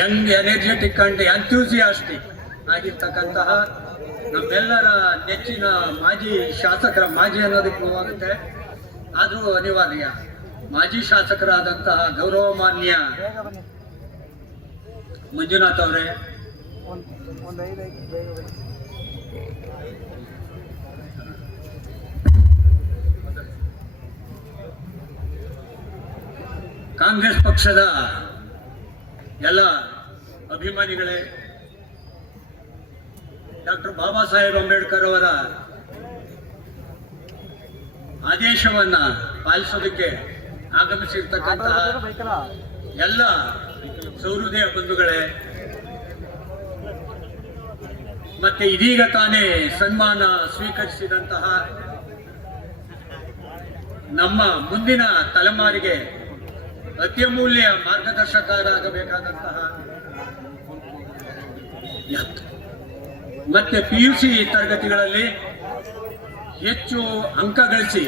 Young energetic and enthusiastic ಆಗಿರ್ತಕ್ಕಂತಹ ನಮ್ಮೆಲ್ಲರ ನೆಚ್ಚಿನ ಮಾಜಿ ಶಾಸಕರ, ಮಾಜಿ ಅನ್ನೋದಕ್ಕೆ ನೋವಾಗುತ್ತೆ ಆದರೂ ಅನಿವಾರ್ಯ, ಮಾಜಿ ಶಾಸಕರಾದಂತಹ ಗೌರವಮಾನ್ಯ ಮಂಜುನಾಥ್ ಅವರೇ, ಕಾಂಗ್ರೆಸ್ ಪಕ್ಷದ ಎಲ್ಲ ಅಭಿಮಾನಿಗಳೇ, ಡಾಕ್ಟರ್ ಬಾಬಾ ಸಾಹೇಬ್ ಅಂಬೇಡ್ಕರ್ ಅವರ ಆದೇಶವನ್ನ ಪಾಲಿಸೋದಕ್ಕೆ ಆಗಮಿಸಿರ್ತಕ್ಕಂತಹ ಎಲ್ಲ ಸಹೃದಯ ಬಂಧುಗಳೇ, ಮತ್ತೆ ಇದೀಗ ತಾನೇ ಸನ್ಮಾನ ಸ್ವೀಕರಿಸಿದಂತಹ ನಮ್ಮ ಮುಂದಿನ ತಲೆಮಾರಿಗೆ ಅತ್ಯಮೂಲ್ಯ ಮಾರ್ಗದರ್ಶಕರಾಗಬೇಕಾದಂತಹ ಮತ್ತೆ PUC ತರಗತಿಗಳಲ್ಲಿ ಹೆಚ್ಚು ಅಂಕ ಗಳಿಸಿ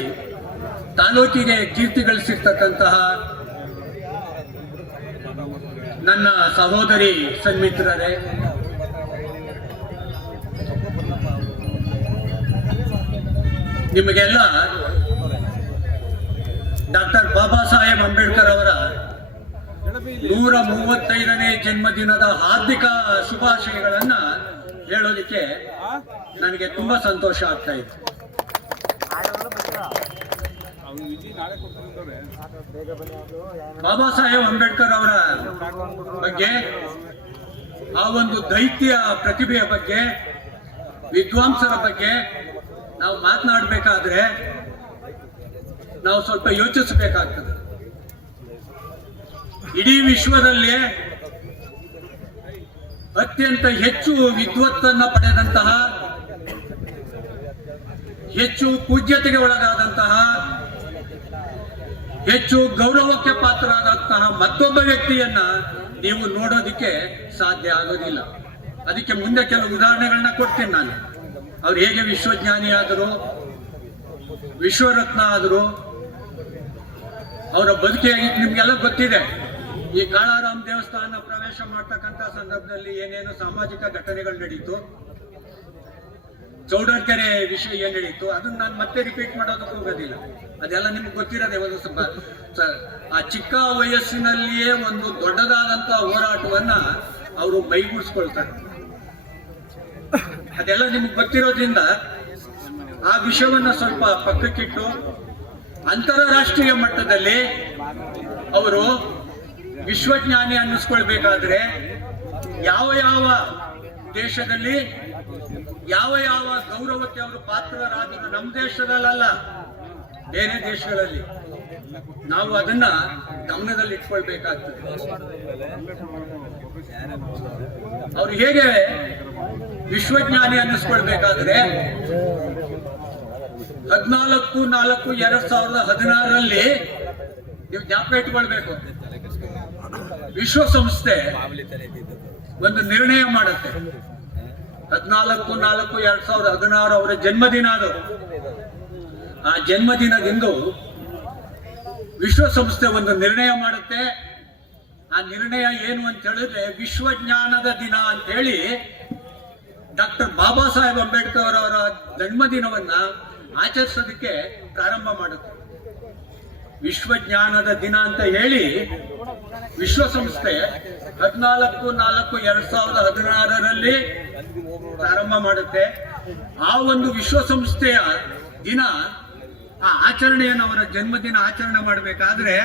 ತಾಲೂಕಿಗೆ ಕೀರ್ತಿ ಗಳಿಸಿರ್ತಕ್ಕಂತಹ ನನ್ನ ಸಹೋದರಿ ಸನ್ಮಿತ್ರರೇ, ನಿಮಗೆಲ್ಲ ಡಾಕ್ಟರ್ ಬಾಬಾ ಸಾಹೇಬ್ ಅಂಬೇಡ್ಕರ್ ಅವರ 135ನೇ ಜನ್ಮದಿನದ ಹಾರ್ದಿಕ ಶುಭಾಶಯಗಳನ್ನ ಹೇಳೋದಕ್ಕೆ ನನಗೆ ತುಂಬಾ ಸಂತೋಷ ಆಗ್ತಾ ಇದೆ. ಬಾಬಾ ಸಾಹೇಬ್ ಅಂಬೇಡ್ಕರ್ ಅವರ ಬಗ್ಗೆ, ಆ ಒಂದು ದೈತ್ಯ ಪ್ರತಿಭೆಯ ಬಗ್ಗೆ, ವಿದ್ವಾಂಸರ ಬಗ್ಗೆ ನಾವು ಮಾತನಾಡಬೇಕಾದ್ರೆ ನಾವು ಸ್ವಲ್ಪ ಯೋಚಿಸಬೇಕಾಗ್ತದೆ. ಇಡೀ ವಿಶ್ವದಲ್ಲಿ ಅತ್ಯಂತ ಹೆಚ್ಚು ವಿದ್ವತ್ತನ್ನ ಪಡೆದಂತಹ, ಹೆಚ್ಚು ಪೂಜ್ಯತೆಗೆ ಒಳಗಾದಂತಹ, ಹೆಚ್ಚು ಗೌರವಕ್ಕೆ ಪಾತ್ರರಾದಂತಹ ಮತ್ತೊಬ್ಬ ವ್ಯಕ್ತಿಯನ್ನ ನೀವು ನೋಡೋದಿಕ್ಕೆ ಸಾಧ್ಯ ಆಗೋದಿಲ್ಲ. ಅದಕ್ಕೆ ಮುಂದೆ ಕೆಲವು ಉದಾಹರಣೆಗಳನ್ನ ಕೊಡ್ತೀನಿ ನಾನು. ಅವ್ರು ಹೇಗೆ ವಿಶ್ವಜ್ಞಾನಿ ಆದರು, ವಿಶ್ವರತ್ನ ಆದರು, ಅವರ ಬದುಕಿಯಾಗಿ ನಿಮ್ಗೆಲ್ಲ ಗೊತ್ತಿದೆ. ಈ ಕಾಳಾರಾಮ್ ದೇವಸ್ಥಾನ ಪ್ರವೇಶ ಮಾಡ್ತಕ್ಕಂಥ ಸಂದರ್ಭದಲ್ಲಿ ಏನೇನು ಸಾಮಾಜಿಕ ಘಟನೆಗಳು ನಡೀತು, ಚೌಡರ್ಕೆರೆ ವಿಷಯ ಏನ್ ನಡೀತು, ಅದನ್ನ ನಾನು ಮತ್ತೆ ರಿಪೀಟ್ ಮಾಡೋದಕ್ಕೆ ಹೋಗೋದಿಲ್ಲ, ಅದೆಲ್ಲ ನಿಮ್ಗೆ ಗೊತ್ತಿರೋದೇ. ಒಂದು ಆ ಚಿಕ್ಕ ವಯಸ್ಸಿನಲ್ಲಿಯೇ ಒಂದು ದೊಡ್ಡದಾದಂತಹ ಹೋರಾಟವನ್ನ ಅವರು ಮೈಗೂಡಿಸ್ಕೊಳ್ತಾರೆ. ಅದೆಲ್ಲ ನಿಮ್ಗೆ ಗೊತ್ತಿರೋದ್ರಿಂದ ಆ ವಿಷಯವನ್ನ ಸ್ವಲ್ಪ ಪಕ್ಕಕ್ಕಿಟ್ಟು ಅಂತಾರಾಷ್ಟ್ರೀಯ ಮಟ್ಟದಲ್ಲಿ ಅವರು ವಿಶ್ವಜ್ಞಾನಿ ಅನ್ನಿಸ್ಕೊಳ್ಬೇಕಾದ್ರೆ ಯಾವ ಯಾವ ದೇಶದಲ್ಲಿ ಯಾವ ಯಾವ ಗೌರವಕ್ಕೆ ಅವರು ಪಾತ್ರರಾದರು, ನಮ್ಮ ದೇಶದಲ್ಲ ಬೇರೆ ದೇಶಗಳಲ್ಲಿ, ನಾವು ಅದನ್ನ ಗಮನದಲ್ಲಿ ಇಟ್ಕೊಳ್ಬೇಕಾಗ್ತದೆ. ಅವ್ರು ಹೇಗೆ ವಿಶ್ವಜ್ಞಾನಿ ಅನ್ನಿಸ್ಕೊಳ್ಬೇಕಾದ್ರೆ 14/4/2016 ನೀವು ಜ್ಞಾಪಕ ಇಟ್ಕೊಳ್ಬೇಕು, ವಿಶ್ವಸಂಸ್ಥೆ ಒಂದು ನಿರ್ಣಯ ಮಾಡುತ್ತೆ. 14/4/2016 ಅವರ ಜನ್ಮದಿನ ಅದು. ಆ ಜನ್ಮದಿನದಿಂದ ವಿಶ್ವಸಂಸ್ಥೆ ಒಂದು ನಿರ್ಣಯ ಮಾಡುತ್ತೆ. ಆ ನಿರ್ಣಯ ಏನು ಅಂತ ಹೇಳಿದ್ರೆ ವಿಶ್ವಜ್ಞಾನದ ದಿನ ಅಂತ ಹೇಳಿ ಡಾಕ್ಟರ್ ಬಾಬಾ ಸಾಹೇಬ್ ಅಂಬೇಡ್ಕರ್ ಅವರ ಜನ್ಮದಿನವನ್ನ ಆಚರಿಸೋದಕ್ಕೆ ಪ್ರಾರಂಭ ಮಾಡುತ್ತೆ. ವಿಶ್ವಜ್ಞಾನದ ದಿನ ಅಂತ ಹೇಳಿ ವಿಶ್ವಸಂಸ್ಥೆ 14/4/2016 ಪ್ರಾರಂಭ ಮಾಡುತ್ತೆ. ಆ ಒಂದು ವಿಶ್ವಸಂಸ್ಥೆಯ ದಿನ, ಆ ಆಚರಣೆಯನ್ನು, ಅವರ ಜನ್ಮದಿನ ಆಚರಣೆ ಮಾಡಬೇಕಾದ್ರೆ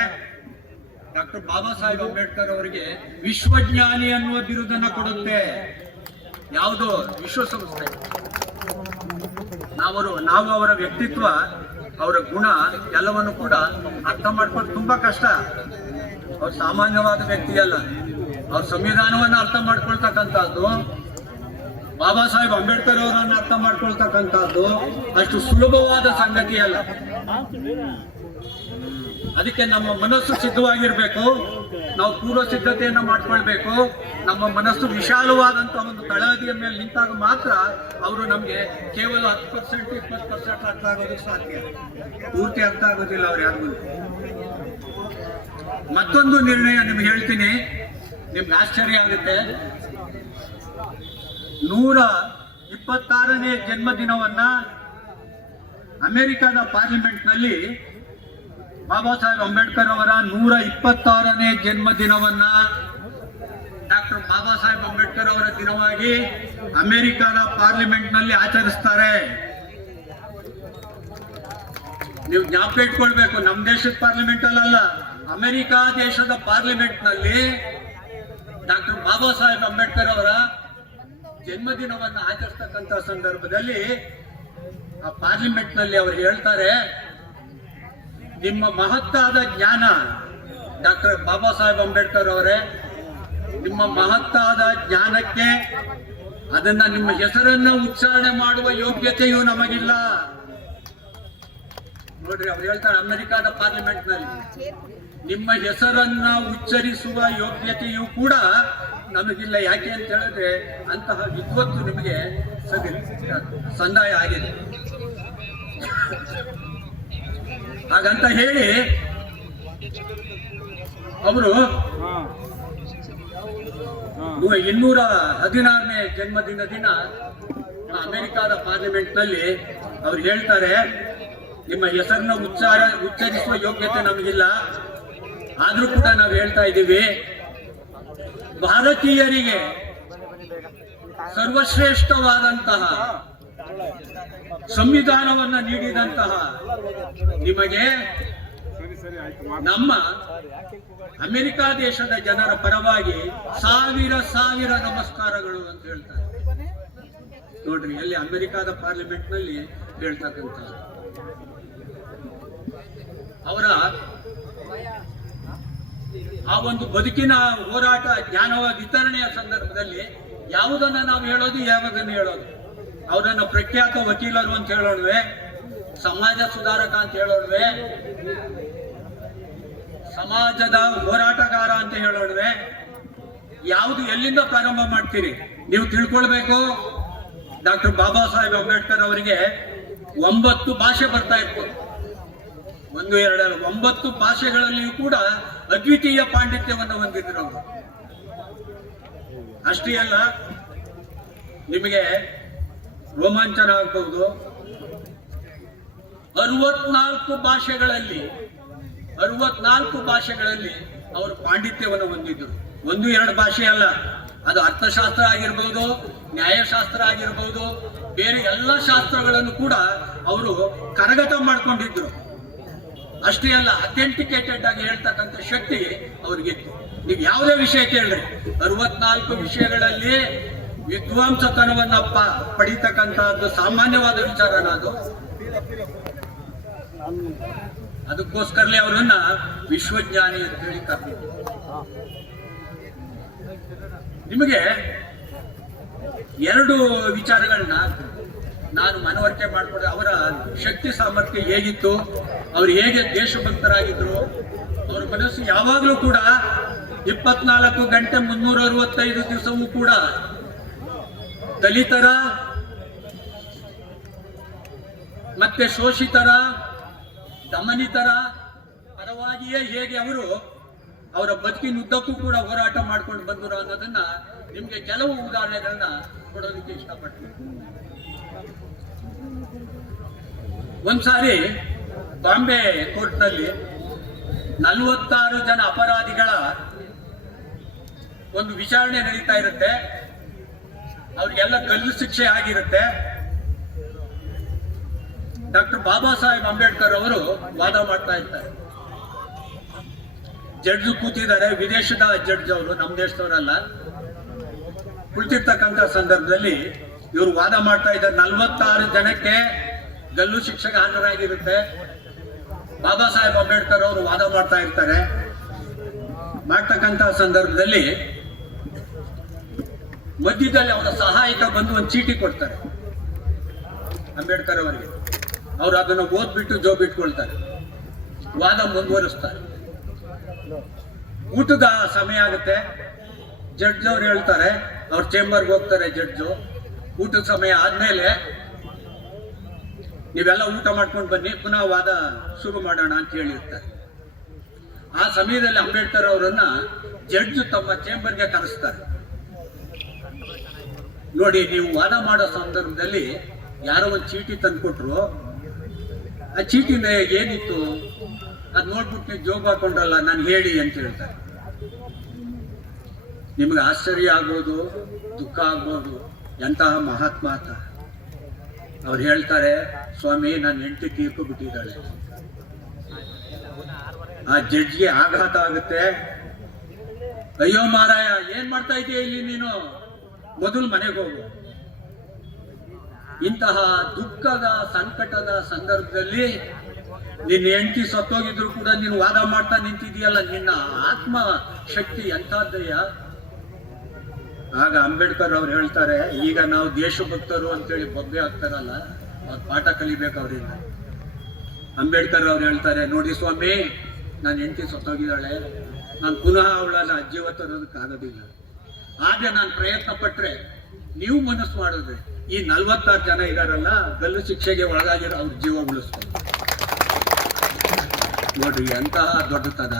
ಡಾಕ್ಟರ್ ಬಾಬಾ ಸಾಹೇಬ್ ಅಂಬೇಡ್ಕರ್ ಅವರಿಗೆ ವಿಶ್ವಜ್ಞಾನಿ ಅನ್ನುವ ಬಿರುದನ್ನ ಕೊಡುತ್ತೆ. ಯಾವುದೋ ವಿಶ್ವಸಂಸ್ಥೆ. ನಾವು ಅವರ ವ್ಯಕ್ತಿತ್ವ, ಅವರ ಗುಣ ಎಲ್ಲವನ್ನು ಕೂಡ ಅರ್ಥ ಮಾಡ್ಕೊಂಡು ತುಂಬಾ ಕಷ್ಟ. ಅವ್ರು ಸಾಮಾನ್ಯವಾದ ವ್ಯಕ್ತಿ ಅಲ್ಲ. ಅವ್ರ ಸಂವಿಧಾನವನ್ನ ಅರ್ಥ ಮಾಡ್ಕೊಳ್ತಕ್ಕಂಥದ್ದು, ಬಾಬಾ ಸಾಹೇಬ್ ಅಂಬೇಡ್ಕರ್ ಅವರನ್ನು ಅರ್ಥ ಮಾಡ್ಕೊಳ್ತಕ್ಕಂಥದ್ದು ಅಷ್ಟು ಸುಲಭವಾದ ಸಂಗತಿ ಅಲ್ಲ. ಅದಕ್ಕೆ ನಮ್ಮ ಮನಸ್ಸು ಸಿದ್ಧವಾಗಿರ್ಬೇಕು, ನಾವು ಪೂರ್ವ ಸಿದ್ಧತೆಯನ್ನ ಮಾಡ್ಕೊಳ್ಬೇಕು. ನಮ್ಮ ಮನಸ್ಸು ವಿಶಾಲವಾದಂತಹ ಒಂದು ತಳಹದಿಯ ಮೇಲೆ ನಿಂತಾಗ ಮಾತ್ರ ಅವರು ನಮ್ಗೆ ಕೇವಲ 10% 20% ಅರ್ಥ ಆಗೋದಕ್ಕೆ ಸಾಧ್ಯ, ಪೂರ್ತಿ ಅರ್ಥ ಆಗೋದಿಲ್ಲ ಅವ್ರು ಯಾರಿಗೂ. ಮತ್ತೊಂದು ನಿರ್ಣಯ ನಿಮ್ಗೆ ಹೇಳ್ತೀನಿ. ನಿಮ್ಗೆ ಆಶ್ಚರ್ಯ ಆಗುತ್ತೆ. 126ನೇ ಜನ್ಮದಿನವನ್ನ ಅಮೆರಿಕದ ಪಾರ್ಲಿಮೆಂಟ್ನಲ್ಲಿ ಬಾಬಾ ಸಾಹೇಬ್ ಅಂಬೇಡ್ಕರ್ ಅವರ 126ನೇ ಜನ್ಮದಿನವನ್ನ ಡಾಕ್ಟರ್ ಬಾಬಾ ಸಾಹೇಬ್ ಅಂಬೇಡ್ಕರ್ ಅವರ ದಿನವಾಗಿ ಅಮೆರಿಕದ ಪಾರ್ಲಿಮೆಂಟ್ನಲ್ಲಿ ಆಚರಿಸ್ತಾರೆ. ನೀವು ಜ್ಞಾಪಕ ಇಟ್ಕೊಳ್ಬೇಕು, ನಮ್ಮ ದೇಶದ ಪಾರ್ಲಿಮೆಂಟ್ ಅಲ್ಲ, ಅಮೆರಿಕ ದೇಶದ ಪಾರ್ಲಿಮೆಂಟ್ ನಲ್ಲಿ ಡಾಕ್ಟರ್ ಬಾಬಾ ಸಾಹೇಬ್ ಅಂಬೇಡ್ಕರ್ ಅವರ ಜನ್ಮದಿನವನ್ನು ಆಚರಿಸ್ತಕ್ಕಂಥ ಸಂದರ್ಭದಲ್ಲಿ ಆ ಪಾರ್ಲಿಮೆಂಟ್ ನಲ್ಲಿ ಅವರು ಹೇಳ್ತಾರೆ, ನಿಮ್ಮ ಮಹತ್ತಾದ ಜ್ಞಾನ ಡಾಕ್ಟರ್ ಬಾಬಾ ಸಾಹೇಬ್ ಅಂಬೇಡ್ಕರ್ ಅವರೇ, ನಿಮ್ಮ ಮಹತ್ತಾದ ಜ್ಞಾನಕ್ಕೆ ಅದನ್ನ ನಿಮ್ಮ ಹೆಸರನ್ನ ಉಚ್ಚಾರಣೆ ಮಾಡುವ ಯೋಗ್ಯತೆಯೂ ನಮಗಿಲ್ಲ. ನೋಡ್ರಿ, ಅವ್ರು ಹೇಳ್ತಾರೆ ಅಮೆರಿಕದ ಪಾರ್ಲಿಮೆಂಟ್ ನಲ್ಲಿ ನಿಮ್ಮ ಹೆಸರನ್ನ ಉಚ್ಚರಿಸುವ ಯೋಗ್ಯತೆಯೂ ಕೂಡ ನಮಗಿಲ್ಲ. ಯಾಕೆ ಅಂತ ಹೇಳಿದ್ರೆ ಅಂತಹ ವಿದ್ವತ್ತು ನಿಮಗೆ ಸಂದಾಯ ಆಗಿದೆ. ಹಾಗಂತ ಹೇಳಿ ಅವರು 216ನೇ ಜನ್ಮದಿನ ದಿನ ಅಮೆರಿಕದ ಪಾರ್ಲಿಮೆಂಟ್ ನಲ್ಲಿ ಅವ್ರು ಹೇಳ್ತಾರೆ, ನಿಮ್ಮ ಹೆಸರನ್ನ ಉಚ್ಚರಿಸುವ ಯೋಗ್ಯತೆ ನಮಗಿಲ್ಲ, ಆದ್ರೂ ಕೂಡ ನಾವು ಹೇಳ್ತಾ ಇದ್ದೀವಿ, ಭಾರತೀಯರಿಗೆ ಸರ್ವಶ್ರೇಷ್ಠವಾದಂತಹ ಸಂವಿಧಾನವನ್ನ ನೀಡಿದಂತಹ ನಿಮಗೆ ನಮ್ಮ ಅಮೆರಿಕ ದೇಶದ ಜನರ ಪರವಾಗಿ ಸಾವಿರ ಸಾವಿರ ನಮಸ್ಕಾರಗಳು ಅಂತ ಹೇಳ್ತಾರೆ. ನೋಡ್ರಿ, ಎಲ್ಲಿ ಅಮೆರಿಕದ ಪಾರ್ಲಿಮೆಂಟ್ ನಲ್ಲಿ ಹೇಳ್ತಕ್ಕಂಥ ಅವರ ಆ ಒಂದು ಬದುಕಿನ ಹೋರಾಟ ಜ್ಞಾನವ ವಿತರಣೆಯ ಸಂದರ್ಭದಲ್ಲಿ ಯಾವುದನ್ನ ನಾವು ಹೇಳೋದು, ಯಾವುದನ್ನು ಹೇಳೋದು, ಅವರನ್ನ ಪ್ರಖ್ಯಾತ ವಕೀಲರು ಅಂತ ಹೇಳೋಣವೆ, ಸಮಾಜ ಸುಧಾರಕ ಅಂತ ಹೇಳೋಣವೆ, ಸಮಾಜದ ಹೋರಾಟಗಾರ ಅಂತ ಹೇಳೋಣವೆ, ಯಾವುದು ಎಲ್ಲಿಂದ ಪ್ರಾರಂಭ ಮಾಡ್ತೀರಿ? ನೀವು ತಿಳ್ಕೊಳ್ಬೇಕು, ಡಾಕ್ಟರ್ ಬಾಬಾ ಸಾಹೇಬ್ ಅಂಬೇಡ್ಕರ್ ಅವರಿಗೆ 9 ಭಾಷೆ ಬರ್ತಾ ಇತ್ತು. 1, 2, 9 ಭಾಷೆಗಳಲ್ಲಿಯೂ ಕೂಡ ಅದ್ವಿತೀಯ ಪಾಂಡಿತ್ಯವನ್ನು ಹೊಂದಿದ್ರು ಅವರು. ಅಷ್ಟೇ ಅಲ್ಲ, ನಿಮಗೆ ರೋಮಾಂಚನ ಆಗಬಹುದು, 64 ಭಾಷೆಗಳಲ್ಲಿ ಅವರು ಪಾಂಡಿತ್ಯವನ್ನು ಹೊಂದಿದ್ರು. 1, 2 ಭಾಷೆ ಅಲ್ಲ, ಅದು ಅರ್ಥಶಾಸ್ತ್ರ ಆಗಿರ್ಬಹುದು, ನ್ಯಾಯಶಾಸ್ತ್ರ ಆಗಿರ್ಬಹುದು, ಬೇರೆ ಎಲ್ಲ ಶಾಸ್ತ್ರಗಳನ್ನು ಕೂಡ ಅವರು ಕರಗತ ಮಾಡ್ಕೊಂಡಿದ್ರು. ಅಷ್ಟೇ ಅಲ್ಲ, ಅಥೆಂಟಿಕೇಟೆಡ್ ಆಗಿ ಹೇಳ್ತಕ್ಕಂಥ ಶಕ್ತಿ ಅವ್ರಿಗಿತ್ತು. ನೀವು ಯಾವುದೇ ವಿಷಯ ಕೇಳ್ರಿ, 64 ವಿಷಯಗಳಲ್ಲಿ ವಿದ್ವಾಂಸತನವನ್ನ ಪಡಿತಕ್ಕಂಥದ್ದು ಸಾಮಾನ್ಯವಾದ ವಿಚಾರನ ಅದು. ಅದಕ್ಕೋಸ್ಕರಲೇ ಅವರನ್ನ ವಿಶ್ವಜ್ಞಾನಿ ಅಂತ ಹೇಳಿ ಕರೆದಿದ್ರು. ನಿಮಗೆ 2 ವಿಚಾರಗಳನ್ನ ನಾನು ಮನವರಿಕೆ ಮಾಡಿಕೊಂಡೆ. ಅವರ ಶಕ್ತಿ ಸಾಮರ್ಥ್ಯ ಹೇಗಿತ್ತು, ಅವರು ಹೇಗೆ ದೇಶಭಕ್ತರಾಗಿದ್ರು, ಅವರ ಮನಸ್ಸು ಯಾವಾಗಲೂ ಕೂಡ 24 ಗಂಟೆ 365 ದಿವಸವೂ ಕೂಡ ದಲಿತರ ಮತ್ತೆ ಶೋಷಿತರ ದಮನಿತರ ಪರವಾಗಿಯೇ ಹೇಗೆ ಅವರು ಅವರ ಬದುಕಿನುದ್ದಕ್ಕೂ ಕೂಡ ಹೋರಾಟ ಮಾಡ್ಕೊಂಡು ಬಂದರು ಅನ್ನೋದನ್ನ ನಿಮ್ಗೆ ಕೆಲವು ಉದಾಹರಣೆಗಳನ್ನ ಕೊಡೋದಕ್ಕೆ ಇಷ್ಟಪಡ್ತೀನಿ. ಒಂದ್ಸಾರಿ ಬಾಂಬೆ ಕೋರ್ಟ್ನಲ್ಲಿ 46 ಜನ ಅಪರಾಧಿಗಳ ಒಂದು ವಿಚಾರಣೆ ನಡೀತಾ ಇರುತ್ತೆ. ಅವ್ರಿಗೆಲ್ಲ ಗಲ್ಲು ಶಿಕ್ಷೆ ಆಗಿರುತ್ತೆ. ಡಾಕ್ಟರ್ ಬಾಬಾ ಸಾಹೇಬ್ ಅಂಬೇಡ್ಕರ್ ಅವರು ವಾದ ಮಾಡ್ತಾ ಇರ್ತಾರೆ. ಜಡ್ಜ್ ಕೂತಿದ್ದಾರೆ, ವಿದೇಶದ ಜಡ್ಜ್ ಅವರು, ನಮ್ಮ ದೇಶದವರಲ್ಲ. ಕುಳಿತಿರ್ತಕ್ಕಂಥ ಸಂದರ್ಭದಲ್ಲಿ ಇವರು ವಾದ ಮಾಡ್ತಾ ಇದ್ದಾರೆ. 46 ಜನಕ್ಕೆ ಗಲ್ಲು ಶಿಕ್ಷೆಗೆ ಹಾಜರಾಗಿರುತ್ತೆ. ಬಾಬಾ ಸಾಹೇಬ್ ಅಂಬೇಡ್ಕರ್ ಅವರು ವಾದ ಮಾಡ್ತಾ ಇರ್ತಾರೆ. ಮಾಡ್ತಕ್ಕಂಥ ಸಂದರ್ಭದಲ್ಲಿ ಮಧ್ಯದಲ್ಲಿ ಅವರ ಸಹಾಯಕ ಬಂದು ಒಂದು ಚೀಟಿ ಕೊಡ್ತಾರೆ ಅಂಬೇಡ್ಕರ್ ಅವರಿಗೆ. ಅವರು ಅದನ್ನು ಓದ್ಬಿಟ್ಟು ಜೋಬಿಟ್ಕೊಳ್ತಾರೆ, ವಾದ ಮುಂದುವರಿಸ್ತಾರೆ. ಊಟದ ಸಮಯ ಆಗುತ್ತೆ. ಜಡ್ಜ್ ಅವ್ರು ಹೇಳ್ತಾರೆ, ಅವ್ರ ಚೇಂಬರ್ಗೆ ಹೋಗ್ತಾರೆ ಜಡ್ಜು. ಊಟದ ಸಮಯ ಆದ್ಮೇಲೆ ನೀವೆಲ್ಲ ಊಟ ಮಾಡ್ಕೊಂಡು ಬನ್ನಿ, ಪುನಃ ವಾದ ಶುರು ಮಾಡೋಣ ಅಂತ ಹೇಳಿರ್ತಾರೆ. ಆ ಸಮಯದಲ್ಲಿ ಅಂಬೇಡ್ಕರ್ ಅವರನ್ನ ಜಡ್ಜ್ ತಮ್ಮ ಚೇಂಬರ್ಗೆ ಕರೆಸ್ತಾರೆ. ನೋಡಿ, ನೀವು ವಾದ ಮಾಡೋ ಸಂದರ್ಭದಲ್ಲಿ ಯಾರೋ ಒಂದು ಚೀಟಿ ತಂದ್ಕೊಟ್ರು, ಆ ಚೀಟಿನ ಏನಿತ್ತು ಅದ್ ನೋಡ್ಬಿಟ್ಟು ನೀವು ಜೋಬ್ ಹಾಕೊಂಡ್ರಲ್ಲ, ನಾನು ಹೇಳಿ ಅಂತ ಹೇಳ್ತಾರೆ. ನಿಮ್ಗೆ ಆಶ್ಚರ್ಯ ಆಗ್ಬೋದು, ದುಃಖ ಆಗ್ಬೋದು, ಎಂತಹ ಮಹಾತ್ಮ ಆತ. ಅವ್ರು ಹೇಳ್ತಾರೆ, ಸ್ವಾಮಿ ನನ್ನ ಹೆಂಡತಿ ತೀರ್ಪು ಬಿಟ್ಟಿದ್ದಾಳೆ. ಆ ಜಡ್ಜ್ಗೆ ಆಘಾತ ಆಗುತ್ತೆ. ಅಯ್ಯೋ ಮಾರಾಯ, ಏನ್ ಮಾಡ್ತಾ ಇದೀಯ ಇಲ್ಲಿ ನೀನು, ಮೊದಲು ಮನೆಗೆ ಹೋಗು. ಇಂತಹ ದುಃಖದ ಸಂಕಟದ ಸಂದರ್ಭದಲ್ಲಿ ನಿನ್ನ ಹೆಂಡತಿ ಸತ್ತೋಗಿದ್ರು ಕೂಡ ನೀನು ವಾದ ಮಾಡ್ತಾ ನಿಂತಿದೀಯಲ್ಲ, ನಿನ್ನ ಆತ್ಮ ಶಕ್ತಿ ಎಂಥದ್ದಯ್ಯ. ಆಗ ಅಂಬೇಡ್ಕರ್ ಅವ್ರು ಹೇಳ್ತಾರೆ, ಈಗ ನಾವು ದೇಶಭಕ್ತರು ಅಂತೇಳಿ ಬೊಬ್ಬೆ ಆಗ್ತಾರಲ್ಲ, ಅವ್ರು ಪಾಠ ಕಲಿಬೇಕು ಅವರಿಂದ. ಅಂಬೇಡ್ಕರ್ ಅವ್ರು ಹೇಳ್ತಾರೆ, ನೋಡಿ ಸ್ವಾಮಿ, ನಾನು ಹೆಂಡತಿ ಸತ್ತೋಗಿದ್ದಾಳೆ, ನಾನು ಪುನಃ ಅವಳನ್ನ ಜೀವ ತರೋದಕ್ಕಾಗೋದಿಲ್ಲ. ಆಗ ನಾನು ಪ್ರಯತ್ನ ಪಟ್ರೆ, ನೀವು ಮನಸ್ಸು ಮಾಡಿದ್ರೆ ಈ 46 ಜನ ಇದಾರಲ್ಲ, ಗಲ್ಲು ಶಿಕ್ಷೆಗೆ ಒಳಗಾಗಿರೋ ಅವ್ರ ಜೀವ ಉಳಿಸ್ತಾರೆ. ನೋಡ್ರಿ, ಎಂತಹ ದೊಡ್ಡತನ,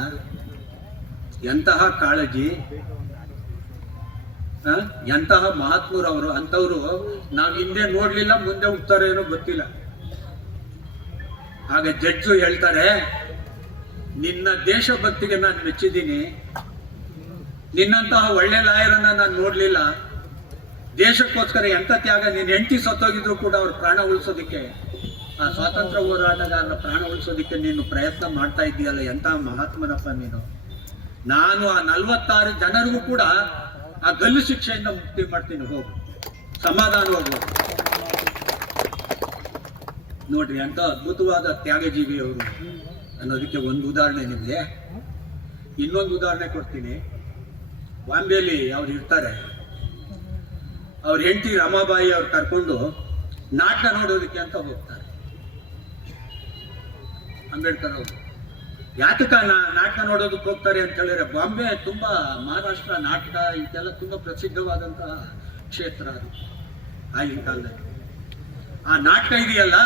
ಎಂತಹ ಕಾಳಜಿ, ಎಂತಹ ಮಹಾತ್ಮರು ಅವರು. ಅಂತವ್ರು ನಾವು ಹಿಂದೆ ನೋಡ್ಲಿಲ್ಲ, ಮುಂದೆ ಹೋಗ್ತಾರೆ ಏನೋ ಗೊತ್ತಿಲ್ಲ. ಆಗ ಜಡ್ಜು ಹೇಳ್ತಾರೆ, ನಿನ್ನ ದೇಶಭಕ್ತಿಗೆ ನಾನು ಮೆಚ್ಚಿದ್ದೀನಿ, ನಿನ್ನಂತಹ ಒಳ್ಳೆ ಲಾಯರನ್ನ ನಾನು ನೋಡ್ಲಿಲ್ಲ. ದೇಶಕ್ಕೋಸ್ಕರ ಎಂತ ತ್ಯಾಗ, ನಿನ್ನ ಹೆಂಡತಿ ಸತ್ತೋಗಿದ್ರು ಕೂಡ ಅವ್ರ ಪ್ರಾಣ ಉಳಿಸೋದಿಕ್ಕೆ, ಆ ಸ್ವಾತಂತ್ರ್ಯ ಹೋರಾಟಗಾರರ ಪ್ರಾಣ ಉಳಿಸೋದಿಕ್ಕೆ ನೀನು ಪ್ರಯತ್ನ ಮಾಡ್ತಾ ಇದ್ದೀಯಲ್ಲ, ಎಂತಹ ಮಹಾತ್ಮನಪ್ಪ ನೀನು. ನಾನು ಆ 46 ಜನರಿಗೂ ಕೂಡ ಆ ಗಲ್ಲು ಶಿಕ್ಷೆಯಿಂದ ಮುಕ್ತಿ ಮಾಡ್ತೀನಿ, ಹೋಗು, ಸಮಾಧಾನವಾಗಿ. ನೋಡ್ರಿ, ಅಂತ ಅದ್ಭುತವಾದ ತ್ಯಾಗಜೀವಿ ಅವರು ಅನ್ನೋದಕ್ಕೆ ಒಂದು ಉದಾಹರಣೆ ನಿಮಗೆ. ಇನ್ನೊಂದು ಉದಾಹರಣೆ ಕೊಡ್ತೀನಿ. ಬಾಂಬೆಯಲ್ಲಿ ಅವ್ರು ಇರ್ತಾರೆ, ಅವ್ರ ಹೆಂಡತಿ ರಮಾಬಾಯಿ ಅವ್ರು ಕರ್ಕೊಂಡು ನಾಟಕ ನೋಡೋದಕ್ಕೆ ಅಂತ ಹೋಗ್ತಾರೆ. ಅಂಬೇಡ್ಕರ್ ಅವರು ಯಾತಕ ನಾಟಕ ನೋಡೋದಕ್ಕೆ ಹೋಗ್ತಾರೆ ಅಂತ ಹೇಳಿದ್ರೆ, ಬಾಂಬೆ ತುಂಬಾ ಮಹಾರಾಷ್ಟ್ರ ನಾಟಕ ಇದೆಲ್ಲ ತುಂಬಾ ಪ್ರಸಿದ್ಧವಾದಂತಹ ಕ್ಷೇತ್ರ ಅದು ಆಗಿನ ಕಾಲದಲ್ಲಿ. ಆ ನಾಟಕ ಇದೆಯಲ್ಲ,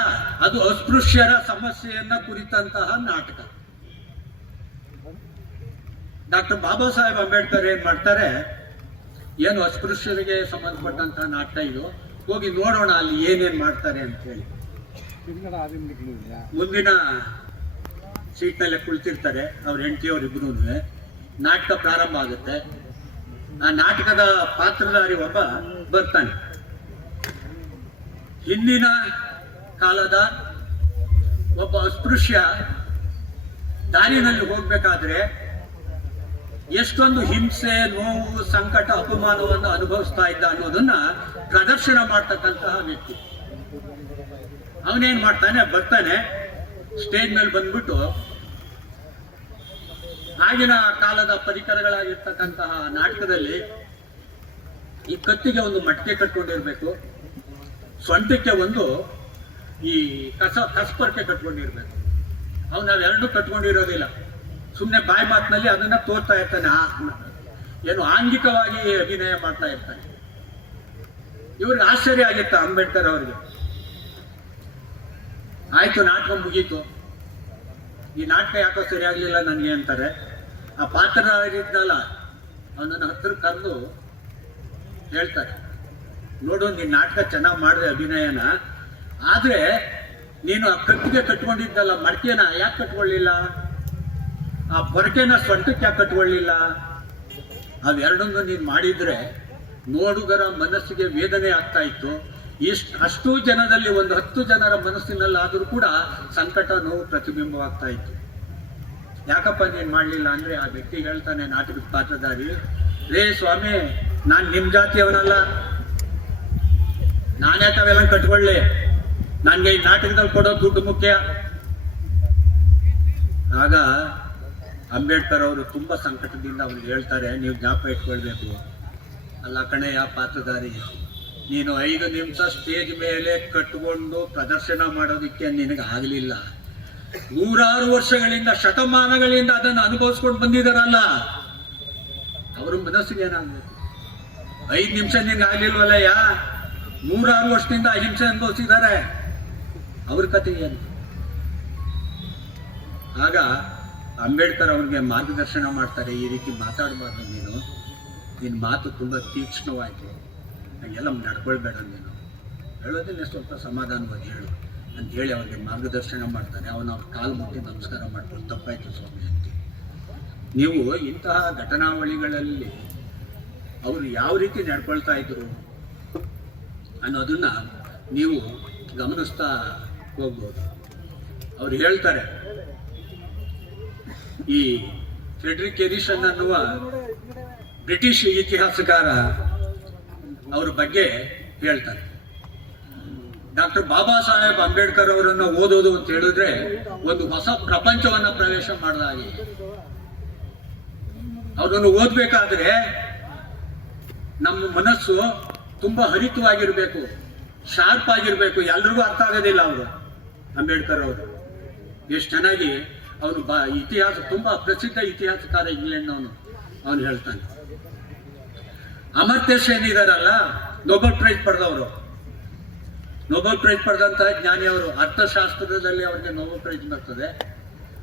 ಅದು ಅಸ್ಪೃಶ್ಯರ ಸಮಸ್ಯೆಯನ್ನ ಕುರಿತಂತಹ ನಾಟಕ. ಡಾಕ್ಟರ್ ಬಾಬಾ ಸಾಹೇಬ್ ಅಂಬೇಡ್ಕರ್ ಏನ್ ಮಾಡ್ತಾರೆ, ಏನು ಅಸ್ಪೃಶ್ಯರಿಗೆ ಸಂಬಂಧಪಟ್ಟಂತಹ ನಾಟಕ ಇದು, ಹೋಗಿ ನೋಡೋಣ ಅಲ್ಲಿ ಏನೇನ್ ಮಾಡ್ತಾರೆ ಅಂತ ಹೇಳಿ. ಮುಂದಿನ ಸೀಟ್ನಲ್ಲೇ ಕುಳಿತಿರ್ತಾರೆ ಅವ್ರ ಹೆಂಡತಿಯವರಿಬ್ರು. ನಾಟಕ ಪ್ರಾರಂಭ ಆಗುತ್ತೆ. ಆ ನಾಟಕದ ಪಾತ್ರಧಾರಿ ಒಬ್ಬ ಬರ್ತಾನೆ. ಹಿಂದಿನ ಕಾಲದ ಒಬ್ಬ ಅಸ್ಪೃಶ್ಯ ದಾರಿನಲ್ಲಿ ಹೋಗ್ಬೇಕಾದ್ರೆ ಎಷ್ಟೊಂದು ಹಿಂಸೆ, ನೋವು, ಸಂಕಟ, ಅಪಮಾನವನ್ನು ಅನುಭವಿಸ್ತಾ ಇದ್ದ ಅನ್ನೋದನ್ನ ಪ್ರದರ್ಶನ ಮಾಡ್ತಕ್ಕಂತಹ ವ್ಯಕ್ತಿ. ಅವನೇನ್ ಮಾಡ್ತಾನೆ, ಬರ್ತಾನೆ ಸ್ಟೇಜ್ ಮೇಲೆ ಬಂದ್ಬಿಟ್ಟು ಆಗಿನ ಕಾಲದ ಪರಿಕರಗಳಾಗಿರ್ತಕ್ಕಂತಹ ನಾಟಕದಲ್ಲಿ ಈ ಕತ್ತಿಗೆ ಒಂದು ಮಟ್ಕೆ ಕಟ್ಕೊಂಡಿರ್ಬೇಕು, ಸೊಂಟಕ್ಕೆ ಒಂದು ಈ ಕಸ್ಪರ್ಕೆ ಕಟ್ಕೊಂಡಿರ್ಬೇಕು. ಅವನು ಅವೆರಡೂ ಕಟ್ಕೊಂಡಿರೋದಿಲ್ಲ, ಸುಮ್ಮನೆ ಬಾಯಿ ಮಾತಿನಲ್ಲಿ ಅದನ್ನ ತೋರ್ತಾ ಇರ್ತಾನೆ, ಏನು ಆಂಗಿಕವಾಗಿ ಅಭಿನಯ ಮಾಡ್ತಾ ಇರ್ತಾನೆ. ಇವ್ರಿಗೆ ಆಶ್ಚರ್ಯ ಆಗಿತ್ತ ಅಂಬೇಡ್ಕರ್ ಅವರಿಗೆ. ಆಯ್ತು, ನಾಟಕ ಮುಗೀತು. ಈ ನಾಟಕ ಯಾಕೋ ಸರಿಯಾಗ್ಲಿಲ್ಲ ನನಗೆ ಅಂತಾರೆ. ಆ ಪಾತ್ರಧಾರಿದ್ನಲ್ಲ, ಅವನನ್ನ ಹತ್ರ ಕರೆದು ಹೇಳ್ತಾರೆ, ನೋಡು, ನೀನ್ ನಾಟಕ ಚೆನ್ನಾಗಿ ಮಾಡಿದೆ ಅಭಿನಯನ, ಆದ್ರೆ ನೀನು ಆ ಕತ್ತಿಗೆ ಕಟ್ಕೊಂಡಿದ್ದಲ್ಲ ಮಡಕೆನ ಯಾಕೆ ಕಟ್ಕೊಳ್ಳಿಲ್ಲ, ಆ ಪೊರಕೆನ ಸೊಂಟಕ್ಕೆ ಯಾಕೆ ಕಟ್ಕೊಳ್ಳಿಲ್ಲ? ಅವೆರಡನ್ನು ನೀನು ಮಾಡಿದ್ರೆ ನೋಡುಗರ ಮನಸ್ಸಿಗೆ ವೇದನೆ ಆಗ್ತಾ ಇತ್ತು. ಅಷ್ಟು ಜನದಲ್ಲಿ ಒಂದು 10 ಜನರ ಮನಸ್ಸಿನಲ್ಲಾದರೂ ಕೂಡ ಸಂಕಟ, ನೋವು ಪ್ರತಿಬಿಂಬವಾಗ್ತಾ ಇತ್ತು. ಯಾಕಪ್ಪ ನೀನು ಮಾಡಲಿಲ್ಲ ಅಂದ್ರೆ ಆ ವ್ಯಕ್ತಿ ಹೇಳ್ತಾನೆ, ನಾಟಕದ ಪಾತ್ರಧಾರಿ, ರೇ ಸ್ವಾಮಿ, ನಾನು ನಿಮ್ಮ ಜಾತಿಯವನಲ್ಲ, ನಾನ್ಯಾಕೆ ಅವೆಲ್ಲ ಕಟ್ಕೊಳ್ಳಿ, ನನಗೆ ಈ ನಾಟಕದಲ್ಲಿ ಕೊಡೋ ದುಡ್ಡು ಮುಖ್ಯ. ಆಗ ಅಂಬೇಡ್ಕರ್ ಅವರು ತುಂಬಾ ಸಂಕಟದಿಂದ ಅವ್ರಿಗೆ ಹೇಳ್ತಾರೆ, ನೀವು ಜ್ಞಾಪಕ ಇಟ್ಕೊಳ್ಬೇಕು, ಅಲ್ಲ ಕಣೆಯ ಪಾತ್ರಧಾರಿ, ನೀನು 5 ನಿಮಿಷ ಸ್ಟೇಜ್ ಮೇಲೆ ಕಟ್ಕೊಂಡು ಪ್ರದರ್ಶನ ಮಾಡೋದಕ್ಕೆ ನಿನಗೆ ಆಗಲಿಲ್ಲ. 100 ವರ್ಷಗಳಿಂದ, ಶತಮಾನಗಳಿಂದ ಅದನ್ನು ಅನುಭವಿಸ್ಕೊಂಡು ಬಂದಿದಾರಲ್ಲ, ಅವ್ರ ಮನಸ್ಸಿಗೆ ಏನಾಗ್ಬೇಕು? 5 ನಿಮಿಷ ನಿನ್ಗೆ ಆಗ್ಲಿಲ್ವಲ್ಲಯ್ಯ, 100 ವರ್ಷದಿಂದ ಅಹಿಂಸೆ ಅನುಭವಿಸಿದ್ದಾರೆ, ಅವ್ರ ಕಥೆ ಏನು? ಆಗ ಅಂಬೇಡ್ಕರ್ ಅವ್ರಿಗೆ ಮಾರ್ಗದರ್ಶನ ಮಾಡ್ತಾರೆ, ಈ ರೀತಿ ಮಾತಾಡಬಾರ್ದು ನೀನು, ನಿನ್ನ ಮಾತು ತುಂಬ ತೀಕ್ಷ್ಣವಾಯಿತು, ಹಂಗೆಲ್ಲ ನಡ್ಕೊಳ್ಬೇಡ ನೀನು, ಹೇಳೋದಿಲ್ಲ ಸ್ವಲ್ಪ ಸಮಾಧಾನವಾಗಿ ಹೇಳು ಅಂತ ಹೇಳಿ ಅವ್ರಿಗೆ ಮಾರ್ಗದರ್ಶನ ಮಾಡ್ತಾರೆ. ಅವನು ಅವ್ರ ಕಾಲು ಮುಟ್ಟಿ ನಮಸ್ಕಾರ ಮಾಡ್ಕೊಂಡು ತಪ್ಪಾಯಿತು ಸ್ವಾಮಿ ಅಂತ. ನೀವು ಇಂತಹ ಘಟನಾವಳಿಗಳಲ್ಲಿ ಅವರು ಯಾವ ರೀತಿ ನಡ್ಕೊಳ್ತಾ ಇದ್ರು ಅನ್ನೋದನ್ನ ನೀವು ಗಮನಿಸ್ತಾ ಹೋಗ್ಬೋದು. ಅವ್ರು ಹೇಳ್ತಾರೆ, ಈ ಫ್ರೆಡ್ರಿಕ್ ಎರಿಸನ್ ಅನ್ನುವ ಬ್ರಿಟಿಷ್ ಇತಿಹಾಸಕಾರ ಅವ್ರ ಬಗ್ಗೆ ಹೇಳ್ತಾರೆ, ಡಾಕ್ಟರ್ ಬಾಬಾ ಸಾಹೇಬ್ ಅಂಬೇಡ್ಕರ್ ಅವರನ್ನು ಓದೋದು ಅಂತ ಹೇಳಿದ್ರೆ ಒಂದು ಹೊಸ ಪ್ರಪಂಚವನ್ನ ಪ್ರವೇಶ ಮಾಡಿದ ಹಾಗೆ. ಅವರನ್ನು ಓದ್ಬೇಕಾದ್ರೆ ನಮ್ಮ ಮನಸ್ಸು ತುಂಬಾ ಹರಿತವಾಗಿರ್ಬೇಕು, ಶಾರ್ಪ್ ಆಗಿರ್ಬೇಕು. ಎಲ್ರಿಗೂ ಅರ್ಥ ಆಗೋದಿಲ್ಲ ಅವರು ಅಂಬೇಡ್ಕರ್ ಅವರು. ಎಷ್ಟು ಚೆನ್ನಾಗಿ ಅವನು ಇತಿಹಾಸ, ತುಂಬಾ ಪ್ರಸಿದ್ಧ ಇತಿಹಾಸಕಾರ ಇಂಗ್ಲೆಂಡ್ ಅವನು ಹೇಳ್ತಾನೆ. ಅಮರ್ತ್ಯ ಸೇನ್ ಇದಾರಲ್ಲ, ನೊಬೆಲ್ ಪ್ರೈಸ್ ಪಡೆದವರು, ನೊಬೆಲ್ ಪ್ರೈಸ್ ಪಡೆದಂತಹ ಜ್ಞಾನಿ ಅವರು, ಅರ್ಥಶಾಸ್ತ್ರದಲ್ಲಿ ಅವ್ರಿಗೆ ನೊಬೆಲ್ ಪ್ರೈಸ್ ಬರ್ತದೆ.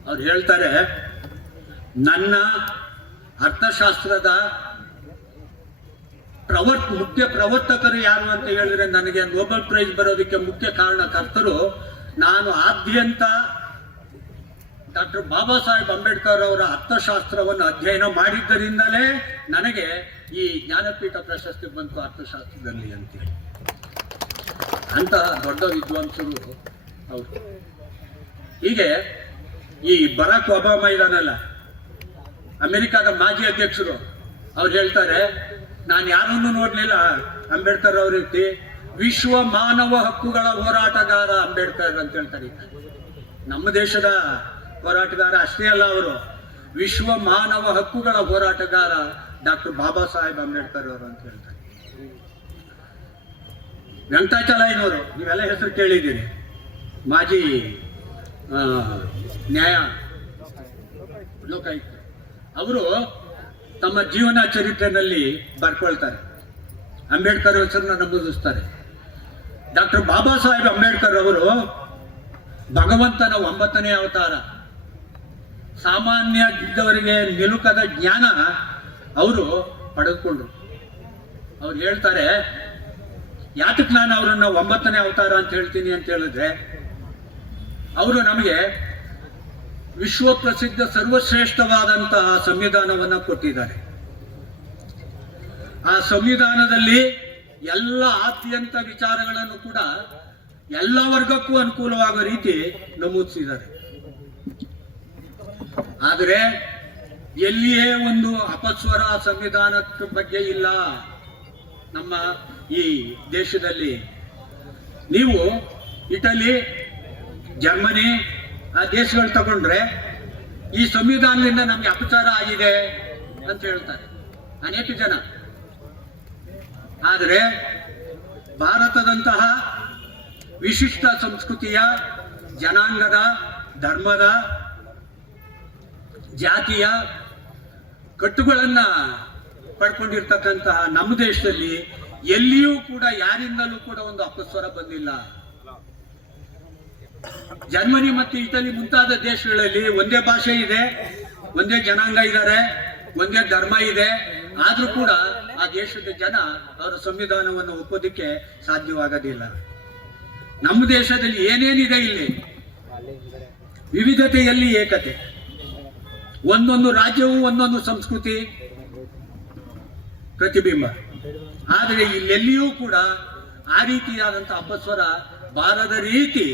ಅವ್ರು ಹೇಳ್ತಾರೆ, ನನ್ನ ಅರ್ಥಶಾಸ್ತ್ರದ ಮುಖ್ಯ ಪ್ರವರ್ತಕರು ಯಾರು ಅಂತ ಹೇಳಿದ್ರೆ ನನಗೆ ನೊಬೆಲ್ ಪ್ರೈಸ್ ಬರೋದಕ್ಕೆ ಮುಖ್ಯ ಕಾರಣಕರ್ತರು ನಾನು ಆದ್ಯಂತ ಡಾಕ್ಟರ್ ಬಾಬಾ ಸಾಹೇಬ್ ಅಂಬೇಡ್ಕರ್ ಅವರ ಅರ್ಥಶಾಸ್ತ್ರವನ್ನು ಅಧ್ಯಯನ ಮಾಡಿದ್ದರಿಂದಲೇ ನನಗೆ ಈ ಜ್ಞಾನಪೀಠ ಪ್ರಶಸ್ತಿ ಬಂತು ಅರ್ಥಶಾಸ್ತ್ರದಲ್ಲಿ ಅಂತೇಳಿ. ಅಂತಹ ದೊಡ್ಡ ವಿದ್ವಾಂಸರು ಅವರು. ಹೀಗೆ ಈ ಬರಾಕ್ ಒಬಾಮಾ ಇದಾನಲ್ಲ, ಅಮೆರಿಕದ ಮಾಜಿ ಅಧ್ಯಕ್ಷರು, ಅವ್ರು ಹೇಳ್ತಾರೆ, ನಾನು ಯಾರನ್ನು ನೋಡ್ಲಿಲ್ಲ ಅಂಬೇಡ್ಕರ್ ಅವ್ರ ರೀತಿ, ವಿಶ್ವ ಮಾನವ ಹಕ್ಕುಗಳ ಹೋರಾಟಗಾರ ಅಂಬೇಡ್ಕರ್ ಅಂತ ಹೇಳ್ತಾರೆ. ನಮ್ಮ ದೇಶದ ಹೋರಾಟಗಾರ ಅಷ್ಟೇ ಅಲ್ಲ, ಅವರು ವಿಶ್ವ ಮಾನವ ಹಕ್ಕುಗಳ ಹೋರಾಟಗಾರ ಡಾಕ್ಟರ್ ಬಾಬಾ ಸಾಹೇಬ್ ಅಂಬೇಡ್ಕರ್ ಅವರು ಅಂತ ಹೇಳ್ತಾರೆ. ವೆಂಕಟಾಚಲಯ್ಯನವರು ನೀವೆಲ್ಲ ಹೆಸರು ಕೇಳಿದ್ದೀರಿ, ಮಾಜಿ ನ್ಯಾಯ ಲೋಕಾಯುಕ್ತ. ಅವರು ತಮ್ಮ ಜೀವನ ಚರಿತ್ರೆಯಲ್ಲಿ ಬರ್ಕೊಳ್ತಾರೆ, ಅಂಬೇಡ್ಕರ್ ಹೆಸರನ್ನ ನಮೂದಿಸ್ತಾರೆ. ಡಾಕ್ಟರ್ ಬಾಬಾ ಸಾಹೇಬ್ ಅಂಬೇಡ್ಕರ್ ಅವರು ಭಗವಂತನ 9ನೇ ಅವತಾರ. ಸಾಮಾನ್ಯ ಇದ್ದವರಿಗೆ ನಿಲುಕದ ಜ್ಞಾನ ಅವರು ಪಡೆದುಕೊಂಡ್ರು. ಅವ್ರು ಹೇಳ್ತಾರೆ, ಯಾತಕ್ಕೆ ನಾನು ಅವರನ್ನ 9ನೇ ಅವತಾರ ಅಂತ ಹೇಳ್ತೀನಿ ಅಂತ ಹೇಳಿದ್ರೆ, ಅವರು ನಮಗೆ ವಿಶ್ವ ಪ್ರಸಿದ್ಧ ಸರ್ವಶ್ರೇಷ್ಠವಾದಂತಹ ಸಂವಿಧಾನವನ್ನು ಕೊಟ್ಟಿದ್ದಾರೆ. ಆ ಸಂವಿಧಾನದಲ್ಲಿ ಎಲ್ಲ ಆದ್ಯಂತ ವಿಚಾರಗಳನ್ನು ಕೂಡ ಎಲ್ಲ ವರ್ಗಕ್ಕೂ ಅನುಕೂಲವಾಗೋ ರೀತಿ ನಮೂದಿಸಿದ್ದಾರೆ. ಆದರೆ ಎಲ್ಲಿಯೇ ಒಂದು ಅಪಸ್ವರ ಸಂವಿಧಾನದ ಬಗ್ಗೆ ಇಲ್ಲ ನಮ್ಮ ಈ ದೇಶದಲ್ಲಿ. ನೀವು ಇಟಲಿ, ಜರ್ಮನಿ ಆ ದೇಶಗಳು ತಗೊಂಡ್ರೆ ಈ ಸಂವಿಧಾನದಿಂದ ನಮ್ಗೆ ಅಪಚಾರ ಆಗಿದೆ ಅಂತ ಹೇಳ್ತಾರೆ ಅನೇಕ ಜನ. ಆದರೆ ಭಾರತದಂತಹ ವಿಶಿಷ್ಟ ಸಂಸ್ಕೃತಿಯ, ಜನಾಂಗದ, ಧರ್ಮದ, ಜಾತಿಯ ಕಟ್ಟುಗಳನ್ನ ಪಡ್ಕೊಂಡಿರ್ತಕ್ಕಂತಹ ನಮ್ಮ ದೇಶದಲ್ಲಿ ಎಲ್ಲಿಯೂ ಕೂಡ ಯಾರಿಂದಲೂ ಕೂಡ ಒಂದು ಅಪಸ್ವರ ಬಂದಿಲ್ಲ. ಜರ್ಮನಿ ಮತ್ತು ಇಟಲಿ ಮುಂತಾದ ದೇಶಗಳಲ್ಲಿ ಒಂದೇ ಭಾಷೆ ಇದೆ, ಒಂದೇ ಜನಾಂಗ ಇದ್ದಾರೆ, ಒಂದೇ ಧರ್ಮ ಇದೆ. ಆದ್ರೂ ಕೂಡ ಆ ದೇಶದ ಜನ ಅವರ ಸಂವಿಧಾನವನ್ನು ಒಪ್ಪೋದಕ್ಕೆ ಸಾಧ್ಯವಾಗೋದಿಲ್ಲ. ನಮ್ಮ ದೇಶದಲ್ಲಿ ಏನೇನಿದೆ, ಇಲ್ಲಿ ವಿವಿಧತೆಯಲ್ಲಿ ಏಕತೆ, ಒಂದೊಂದು ರಾಜ್ಯವು ಒಂದೊಂದು ಸಂಸ್ಕೃತಿ ಪ್ರತಿಬಿಂಬ. ಆದರೆ ಇಲ್ಲೆಲ್ಲಿಯೂ ಕೂಡ ಆ ರೀತಿಯಾದಂತಹ ಅಪಸ್ವರ ಬಾರದ ರೀತಿ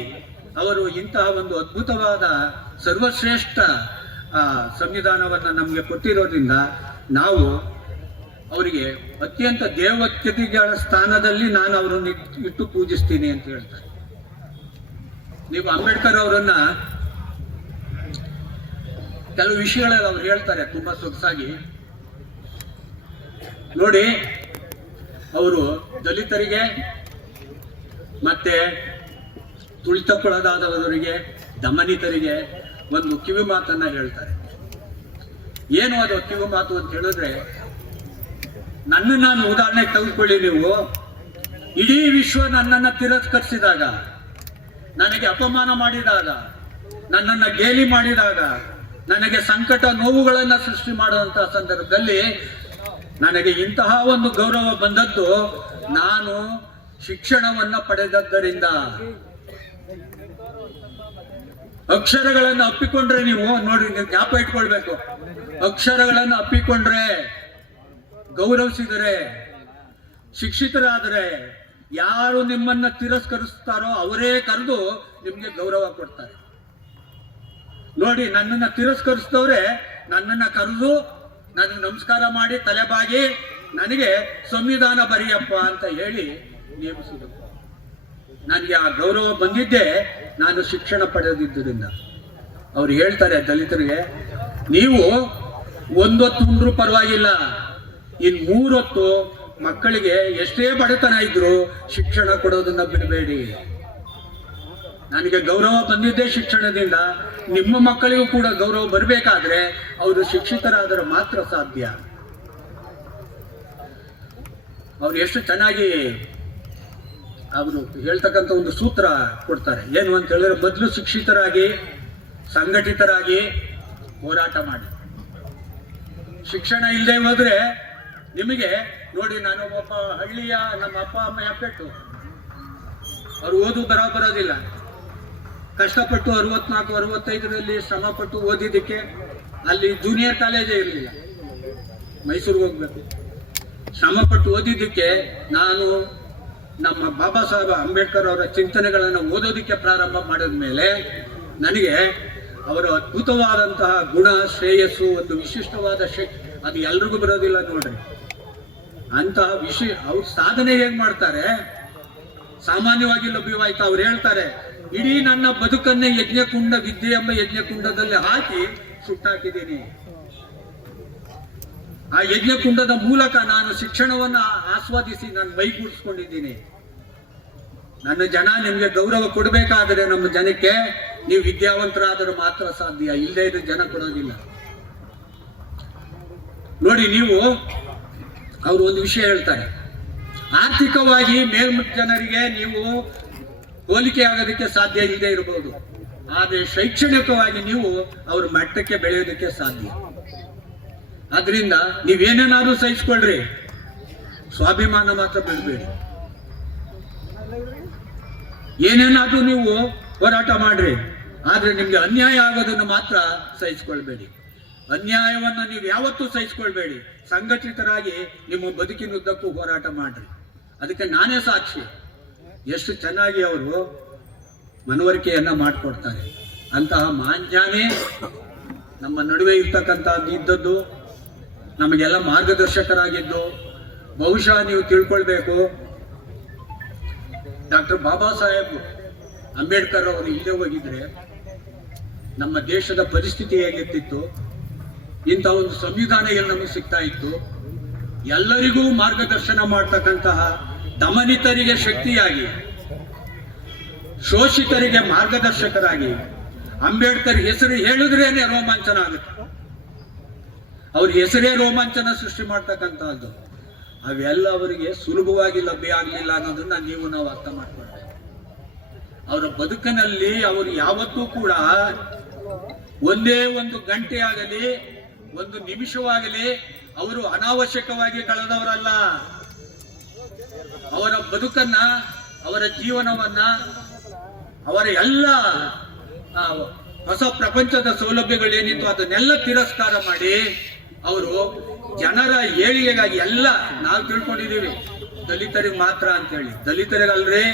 ಅವರು ಇಂತಹ ಒಂದು ಅದ್ಭುತವಾದ ಸರ್ವಶ್ರೇಷ್ಠ ಸಂವಿಧಾನವನ್ನು ನಮಗೆ ಕೊಟ್ಟಿರೋದ್ರಿಂದ ನಾವು ಅವರಿಗೆ ಅತ್ಯಂತ ದೇವತೆಗಳ ಸ್ಥಾನದಲ್ಲಿ ನಾನು ಅವರನ್ನು ಇಟ್ಟು ಪೂಜಿಸ್ತೀನಿ ಅಂತ ಹೇಳ್ತಾರೆ. ನೀವು ಅಂಬೇಡ್ಕರ್ ಅವರನ್ನ ಕೆಲವು ವಿಷಯಗಳಲ್ಲಿ ಅವ್ರು ಹೇಳ್ತಾರೆ ತುಂಬಾ ಸೊಗಸಾಗಿ. ನೋಡಿ, ಅವರು ದಲಿತರಿಗೆ ಮತ್ತೆ ತುಳಿತಕ್ಕೊಳಗಾದವರಿಗೆ, ದಮನಿತರಿಗೆ ಒಂದು ಕಿವಿ ಮಾತನ್ನ ಹೇಳ್ತಾರೆ. ಏನು ಅದು ಕಿವಿ ಮಾತು ಅಂತ ಹೇಳಿದ್ರೆ, ನಾನು ಉದಾಹರಣೆಗೆ ತೆಗೆದುಕೊಳ್ಳಿ. ನೀವು ಇಡೀ ವಿಶ್ವ ನನ್ನನ್ನು ತಿರಸ್ಕರಿಸಿದಾಗ, ನನಗೆ ಅಪಮಾನ ಮಾಡಿದಾಗ, ನನ್ನನ್ನು ಗೇಲಿ ಮಾಡಿದಾಗ, ನನಗೆ ಸಂಕಟ ನೋವುಗಳನ್ನ ಸೃಷ್ಟಿ ಮಾಡುವಂತಹ ಸಂದರ್ಭದಲ್ಲಿ ನನಗೆ ಇಂತಹ ಒಂದು ಗೌರವ ಬಂದದ್ದು ನಾನು ಶಿಕ್ಷಣವನ್ನ ಪಡೆದದ್ದರಿಂದ. ಅಕ್ಷರಗಳನ್ನು ಅಪ್ಪಿಕೊಂಡ್ರೆ ನೀವು ನೋಡಿ, ನೀವು ಜ್ಞಾಪ ಇಟ್ಕೊಳ್ಬೇಕು, ಅಕ್ಷರಗಳನ್ನು ಅಪ್ಪಿಕೊಂಡ್ರೆ, ಗೌರವಿಸಿದರೆ, ಶಿಕ್ಷಿತರಾದರೆ ಯಾರು ನಿಮ್ಮನ್ನ ತಿರಸ್ಕರಿಸ್ತಾರೋ ಅವರೇ ಕರೆದು ನಿಮ್ಗೆ ಗೌರವ ಕೊಡ್ತಾರೆ. ನೋಡಿ, ನನ್ನನ್ನ ತಿರಸ್ಕರಿಸಿದವ್ರೆ ನನ್ನನ್ನ ಕರೆದು ನನಗೆ ನಮಸ್ಕಾರ ಮಾಡಿ ತಲೆಬಾಗಿ ನನಗೆ ಸಂವಿಧಾನ ಬರೆಯಪ್ಪ ಅಂತ ಹೇಳಿ ನೇಮಿಸಿದರು. ನನಗೆ ಆ ಗೌರವ ಬಂದಿದ್ದೆ ನಾನು ಶಿಕ್ಷಣ ಪಡೆದಿದ್ದರಿಂದ. ಅವ್ರು ಹೇಳ್ತಾರೆ ದಲಿತರಿಗೆ, ನೀವು ಒಂದೊತ್ತು ಉಂಡ್ರೂ ಪರವಾಗಿಲ್ಲ, ಇನ್ 3 ಹೊತ್ತು ಮಕ್ಕಳಿಗೆ ಎಷ್ಟೇ ಬಡತನ ಇದ್ರು ಶಿಕ್ಷಣ ಕೊಡೋದನ್ನ ಬಿಡಬೇಡಿ. ನನಗೆ ಗೌರವ ಬಂದಿದ್ದೇ ಶಿಕ್ಷಣದಿಂದ. ನಿಮ್ಮ ಮಕ್ಕಳಿಗೂ ಕೂಡ ಗೌರವ ಬರಬೇಕಾದ್ರೆ ಅವರು ಶಿಕ್ಷಿತರಾದರೆ ಮಾತ್ರ ಸಾಧ್ಯ. ಅವ್ರು ಎಷ್ಟು ಚೆನ್ನಾಗಿ ಅವರು ಹೇಳ್ತಕ್ಕಂಥ ಒಂದು ಸೂತ್ರ ಕೊಡ್ತಾರೆ. ಏನು ಅಂತ ಹೇಳಿದ್ರೆ, ಮೊದಲು ಶಿಕ್ಷಿತರಾಗಿ ಸಂಘಟಿತರಾಗಿ ಹೋರಾಟ ಮಾಡಿ. ಶಿಕ್ಷಣ ಇಲ್ಲದೆ ಹೋದ್ರೆ ನಿಮಗೆ ನೋಡಿ, ನಾನು ಒಬ್ಬ ಹಳ್ಳಿಯ ನಮ್ಮ ಅಪ್ಪ ಅಮ್ಮ ಹೆಪ್ಪೆಟ್ಟು, ಅವ್ರು ಓದು ಬರೋದಿಲ್ಲ. ಕಷ್ಟಪಟ್ಟು 64-65ರಲ್ಲಿ ಶ್ರಮಪಟ್ಟು ಓದಿದ್ದಕ್ಕೆ ಅಲ್ಲಿ ಜೂನಿಯರ್ ಕಾಲೇಜೇ ಇರಲಿಲ್ಲ, ಮೈಸೂರಿಗೆ ಹೋಗ್ಬೇಕು. ಶ್ರಮಪಟ್ಟು ಓದಿದ್ದಕ್ಕೆ ನಾನು ನಮ್ಮ ಬಾಬಾ ಸಾಹೇಬ್ ಅಂಬೇಡ್ಕರ್ ಅವರ ಚಿಂತನೆಗಳನ್ನು ಓದೋದಕ್ಕೆ ಪ್ರಾರಂಭ ಮಾಡಿದ ಮೇಲೆ ನನಗೆ ಅವರ ಅದ್ಭುತವಾದಂತಹ ಗುಣ, ಶ್ರೇಯಸ್ಸು, ಒಂದು ವಿಶಿಷ್ಟವಾದ ಅದು ಎಲ್ರಿಗೂ ಬರೋದಿಲ್ಲ ನೋಡ್ರಿ. ಅಂತಹ ಅವ್ರ ಸಾಧನೆ ಹೇಗ್ ಮಾಡ್ತಾರೆ, ಸಾಮಾನ್ಯವಾಗಿ ಲಭ್ಯವಾಯ್ತು. ಅವ್ರು ಹೇಳ್ತಾರೆ, ಇಡೀ ನನ್ನ ಬದುಕನ್ನೇ ಯಜ್ಞಕುಂಡ ವಿದ್ಯೆ ಎಂಬ ಯಜ್ಞಕುಂಡದಲ್ಲಿ ಹಾಕಿ ಸುಟ್ಟಾಕಿದ್ದೀನಿ. ಆ ಯಜ್ಞಕುಂಡದ ಮೂಲಕ ನಾನು ಶಿಕ್ಷಣವನ್ನ ಆಸ್ವಾದಿಸಿ ನಾನು ಮೈಗೂಡಿಸ್ಕೊಂಡಿದ್ದೀನಿ. ನನ್ನ ಜನ ನಿಮ್ಗೆ ಗೌರವ ಕೊಡಬೇಕಾದರೆ ನಮ್ಮ ಜನಕ್ಕೆ ನೀವು ವಿದ್ಯಾವಂತರಾದರೂ ಮಾತ್ರ ಸಾಧ್ಯ, ಇಲ್ಲದೆ ಇದ್ರೆ ಜನ ಕೊಡೋದಿಲ್ಲ. ನೋಡಿ, ನೀವು ಅವರು ಒಂದು ವಿಷಯ ಹೇಳ್ತಾರೆ, ಆರ್ಥಿಕವಾಗಿ ಜನರಿಗೆ ನೀವು ಹೋಲಿಕೆ ಆಗೋದಕ್ಕೆ ಸಾಧ್ಯ ಇಲ್ಲದೆ ಇರಬಹುದು, ಆದರೆ ಶೈಕ್ಷಣಿಕವಾಗಿ ನೀವು ಅವ್ರ ಮಟ್ಟಕ್ಕೆ ಬೆಳೆಯೋದಕ್ಕೆ ಸಾಧ್ಯ. ಆದ್ರಿಂದ ನೀವೇನೇನಾದ್ರೂ ಸಹಿಸ್ಕೊಳ್ರಿ, ಸ್ವಾಭಿಮಾನ ಮಾತ್ರ ಬಿಡಬೇಡಿ. ಏನೇನಾದ್ರೂ ನೀವು ಹೋರಾಟ ಮಾಡ್ರಿ, ಆದ್ರೆ ನಿಮ್ಗೆ ಅನ್ಯಾಯ ಆಗೋದನ್ನು ಮಾತ್ರ ಸಹಿಸ್ಕೊಳ್ಬೇಡಿ. ಅನ್ಯಾಯವನ್ನು ನೀವು ಯಾವತ್ತೂ ಸಹಿಸ್ಕೊಳ್ಬೇಡಿ. ಸಂಘಟಿತರಾಗಿ ನಿಮ್ಮ ಬದುಕಿನುದ್ದಕ್ಕೂ ಹೋರಾಟ ಮಾಡ್ರಿ. ಅದಕ್ಕೆ ನಾನೇ ಸಾಕ್ಷಿ. ಎಷ್ಟು ಚೆನ್ನಾಗಿ ಅವರು ಮನವರಿಕೆಯನ್ನ ಮಾಡಿಕೊಡ್ತಾರೆ. ಅಂತಹ ಮಾಂಜಾನೆ ನಮ್ಮ ನಡುವೆ ಇರ್ತಕ್ಕಂಥದ್ದು ಇದ್ದದ್ದು, ನಮಗೆಲ್ಲ ಮಾರ್ಗದರ್ಶಕರಾಗಿದ್ದು. ಬಹುಶಃ ನೀವು ತಿಳ್ಕೊಳ್ಬೇಕು, ಡಾಕ್ಟರ್ ಬಾಬಾ ಸಾಹೇಬ್ ಅಂಬೇಡ್ಕರ್ ಅವರು ಇಲ್ಲದೆ ಹೋಗಿದ್ರೆ ನಮ್ಮ ದೇಶದ ಪರಿಸ್ಥಿತಿ ಹೇಗಿರ್ತಿತ್ತು, ಇಂಥ ಒಂದು ಸಂವಿಧಾನ ಎಲ್ಲಿ ನಮಗೆ ಸಿಗ್ತಾ ಇತ್ತು. ಎಲ್ಲರಿಗೂ ಮಾರ್ಗದರ್ಶನ ಮಾಡ್ತಕ್ಕಂತಹ, ದಮನಿತರಿಗೆ ಶಕ್ತಿಯಾಗಿ, ಶೋಷಿತರಿಗೆ ಮಾರ್ಗದರ್ಶಕರಾಗಿ ಅಂಬೇಡ್ಕರ್ ಹೆಸರು ಹೇಳಿದ್ರೇನೆ ರೋಮಾಂಚನ ಆಗುತ್ತೆ. ಅವ್ರ ಹೆಸರೇ ರೋಮಾಂಚನ ಸೃಷ್ಟಿ ಮಾಡ್ತಕ್ಕಂತಹದ್ದು. ಅವೆಲ್ಲ ಅವರಿಗೆ ಸುಲಭವಾಗಿ ಲಭ್ಯ ಆಗಲಿಲ್ಲ ಅನ್ನೋದನ್ನ ನಾವು ಅರ್ಥ ಮಾಡ್ಕೊಳ್ತೇವೆ. ಅವರ ಬದುಕಿನಲ್ಲಿ ಅವರು ಯಾವತ್ತೂ ಕೂಡ ಒಂದೇ ಒಂದು ಗಂಟೆ ಆಗಲಿ, ಒಂದು ನಿಮಿಷವಾಗಲಿ ಅವರು ಅನಾವಶ್ಯಕವಾಗಿ ಕಳೆದವರಲ್ಲ. ಅವರ ಬದುಕನ್ನ, ಅವರ ಜೀವನವನ್ನ, ಅವರ ಎಲ್ಲ ಹೊಸ ಪ್ರಪಂಚದ ಸೌಲಭ್ಯಗಳೇನಿತ್ತು ಅದನ್ನೆಲ್ಲ ತಿರಸ್ಕಾರ ಮಾಡಿ ಅವರು ಜನರ ಏಳಿಗೆಗಾಗಿ ಎಲ್ಲ ನಾವು ತಿಳ್ಕೊಂಡಿದ್ದೀವಿ ದಲಿತರಿಗೆ ಮಾತ್ರ ಅಂತೇಳಿ. ದಲಿತರಿಗಲ್ರಿ,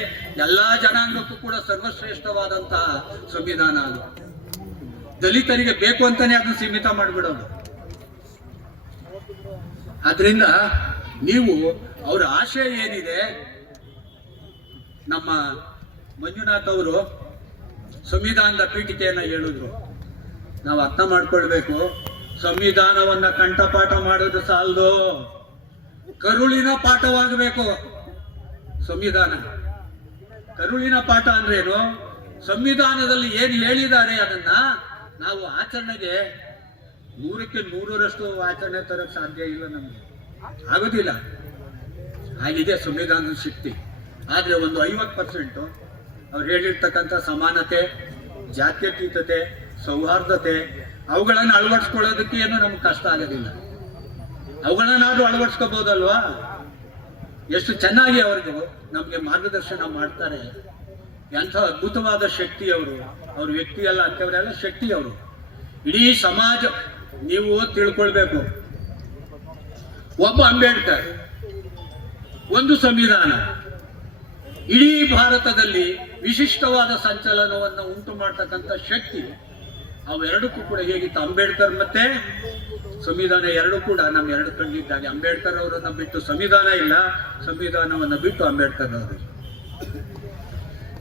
ಎಲ್ಲಾ ಜನಾಂಗಕ್ಕೂ ಕೂಡ ಸರ್ವಶ್ರೇಷ್ಠವಾದಂತಹ ಸಂವಿಧಾನ ಅದು. ದಲಿತರಿಗೆ ಬೇಕು ಅಂತಾನೆ ಅದನ್ನು ಸೀಮಿತ ಮಾಡಿಬಿಡೋದು. ಆದ್ರಿಂದ ನೀವು ಅವರ ಆಶಯ ಏನಿದೆ, ನಮ್ಮ ಮಂಜುನಾಥ್ ಅವರು ಸಂವಿಧಾನದ ಪೀಠಿಕೆಯನ್ನ ಹೇಳಿದ್ರು. ನಾವು ಅರ್ಥ ಮಾಡ್ಕೊಳ್ಬೇಕು, ಸಂವಿಧಾನವನ್ನ ಕಂಠಪಾಠ ಮಾಡೋದು ಸಾಲದು, ಕರುಳಿನ ಪಾಠವಾಗಬೇಕು ಸಂವಿಧಾನ. ಕರುಳಿನ ಪಾಠ ಅಂದ್ರೇನು? ಸಂವಿಧಾನದಲ್ಲಿ ಏನು ಹೇಳಿದ್ದಾರೆ ಅದನ್ನ ನಾವು ಆಚರಣೆಗೆ 100ಕ್ಕೆ 100ರಷ್ಟು ಆಚರಣೆ ತರಕ್ಕೆ ಸಾಧ್ಯ ಇಲ್ಲ, ನಮ್ಗೆ ಆಗೋದಿಲ್ಲ. ಆಗಿದೆ ಸಂವಿಧಾನದ ಶಕ್ತಿ. ಆದ್ರೆ ಒಂದು 50% ಅವ್ರು ಹೇಳಿರ್ತಕ್ಕಂಥ ಸಮಾನತೆ, ಜಾತ್ಯತೀತತೆ, ಸೌಹಾರ್ದತೆ, ಅವುಗಳನ್ನು ಅಳವಡಿಸ್ಕೊಳ್ಳೋದಕ್ಕೆ ಏನು ನಮ್ಗೆ ಕಷ್ಟ ಆಗೋದಿಲ್ಲ. ಅವುಗಳನ್ನಾದ್ರೂ ಅಳವಡಿಸ್ಕೋಬಹುದಲ್ವಾ? ಎಷ್ಟು ಚೆನ್ನಾಗಿ ಅವ್ರಿಗೆ ನಮಗೆ ಮಾರ್ಗದರ್ಶನ ಮಾಡ್ತಾರೆ. ಎಂಥ ಅದ್ಭುತವಾದ ಶಕ್ತಿ ಅವರು. ಅವ್ರ ವ್ಯಕ್ತಿ ಅಲ್ಲ ಅಂತವರೆಲ್ಲ ಶಕ್ತಿ ಅವರು. ಇಡೀ ಸಮಾಜ ನೀವು ತಿಳ್ಕೊಳ್ಬೇಕು. ಒಬ್ಬ ಅಂಬೇಡ್ಕರ್, ಒಂದು ಸಂವಿಧಾನ, ಇಡೀ ಭಾರತದಲ್ಲಿ ವಿಶಿಷ್ಟವಾದ ಸಂಚಲನವನ್ನು ಉಂಟು ಮಾಡ್ತಕ್ಕಂಥ ಶಕ್ತಿ. ಅವೆರಡಕ್ಕೂ ಕೂಡ ಹೇಗಿತ್ತು? ಅಂಬೇಡ್ಕರ್ ಮತ್ತೆ ಸಂವಿಧಾನ ಎರಡೂ ಕೂಡ ನಮ್ಮ ಎರಡು ಕಣ್ಣಿದ್ದಾಗೆ. ಅಂಬೇಡ್ಕರ್ ಅವರನ್ನ ಬಿಟ್ಟು ಸಂವಿಧಾನ ಇಲ್ಲ, ಸಂವಿಧಾನವನ್ನು ಬಿಟ್ಟು ಅಂಬೇಡ್ಕರ್ ಅವರು.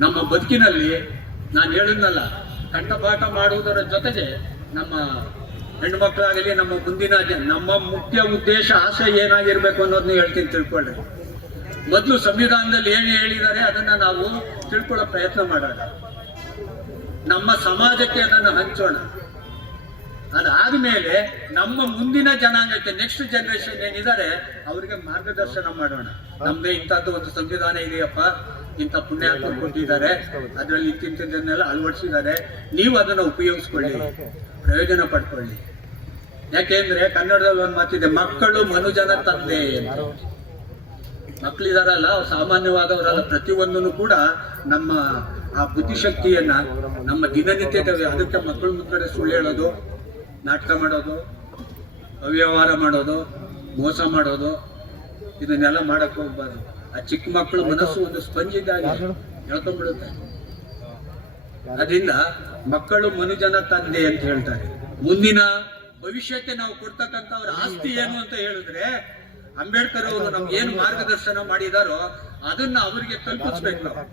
ನಮ್ಮ ಬದುಕಿನಲ್ಲಿ ನಾನು ಹೇಳಿದ್ನಲ್ಲ, ಕಂಠಪಾಠ ಮಾಡುವುದರ ಜೊತೆಗೆ ನಮ್ಮ ಹೆಣ್ಣು ಮಕ್ಕಳಾಗಲಿ, ನಮ್ಮ ಮುಂದಿನ ನಮ್ಮ ಮುಖ್ಯ ಉದ್ದೇಶ ಆಶಯ ಏನಾಗಿರ್ಬೇಕು ಅನ್ನೋದನ್ನ ಹೇಳ್ತೀನಿ, ತಿಳ್ಕೊಳ್ಳಿ. ಮೊದಲು ಸಂವಿಧಾನದಲ್ಲಿ ಏನು ಹೇಳಿದ್ದಾರೆ ಅದನ್ನ ನಾವು ತಿಳ್ಕೊಳ್ಳೋ ಪ್ರಯತ್ನ ಮಾಡೋಣ. ನಮ್ಮ ಸಮಾಜಕ್ಕೆ ಅದನ್ನು ಹಂಚೋಣ. ಅದಾದ್ಮೇಲೆ ನಮ್ಮ ಮುಂದಿನ ಜನಾಂಗಕ್ಕೆ, ನೆಕ್ಸ್ಟ್ ಜನರೇಷನ್ ಏನಿದ್ದಾರೆ ಅವರಿಗೆ ಮಾರ್ಗದರ್ಶನ ಮಾಡೋಣ. ನಮ್ದೇ ಇಂಥದ್ದು ಒಂದು ಸಂವಿಧಾನ ಇದೆಯಪ್ಪ, ಇಂಥ ಪುಣ್ಯಾತ್ಮರು ಕೊಟ್ಟಿದ್ದಾರೆ, ಅದರಲ್ಲಿ ಇಂತಿಂಥದ್ದನ್ನೆಲ್ಲ ಅಳವಡಿಸಿದ್ದಾರೆ, ನೀವು ಅದನ್ನು ಉಪಯೋಗಿಸ್ಕೊಳ್ಳಿ, ಪ್ರಯೋಜನ ಪಡ್ಕೊಳ್ಳಿ. ಯಾಕೆಂದ್ರೆ ಕನ್ನಡದಲ್ಲಿ ಒಂದು ಮಾತಿದೆ, ಮಕ್ಕಳು ಮನುಜನ ತಂದೆ ಅಂತ. ಮಕ್ಕಳಿದಾರಲ್ಲ, ಸಾಮಾನ್ಯವಾದವರಲ್ಲ, ಪ್ರತಿಯೊಂದನ್ನು ಕೂಡ ನಮ್ಮ ಆ ಬುದ್ಧಿಶಕ್ತಿಯನ್ನ ನಮ್ಮ ದಿನನಿತ್ಯದ ಅದಕ್ಕೆ ಮಕ್ಕಳ ಮುಂದೆ ಸುಳ್ಳು ಹೇಳೋದು, ನಾಟಕ ಮಾಡೋದು, ಅವ್ಯವಹಾರ ಮಾಡೋದು, ಮೋಸ ಮಾಡೋದು, ಇದನ್ನೆಲ್ಲ ಮಾಡಕ್ಕೆ ಹೋಗ್ಬಾರ್ದು. ಆ ಚಿಕ್ಕ ಮಕ್ಕಳ ಮನಸ್ಸು ಒಂದು ಸ್ಪಂಜ್ ಇದ್ದಾಗೆ ಹೇಳ್ಕೊಂಡ್ಬಿಡುತ್ತೆ. ಅದರಿಂದ ಮಕ್ಕಳು ಮನುಜನ ತಂದೆ ಅಂತ ಹೇಳ್ತಾರೆ. ಮುಂದಿನ ಭವಿಷ್ಯಕ್ಕೆ ನಾವು ಕೊಡ್ತಕ್ಕಂಥ ಅವರ ಆಸ್ತಿ ಏನು ಅಂತ ಹೇಳಿದ್ರೆ, ಅಂಬೇಡ್ಕರ್ ಅವರು ನಮ್ಗೆ ಏನು ಮಾರ್ಗದರ್ಶನ ಮಾಡಿದಾರೋ ಅದನ್ನ ಅವರಿಗೆ ತಲುಪಿಸ್ಬೇಕು ನಾವು.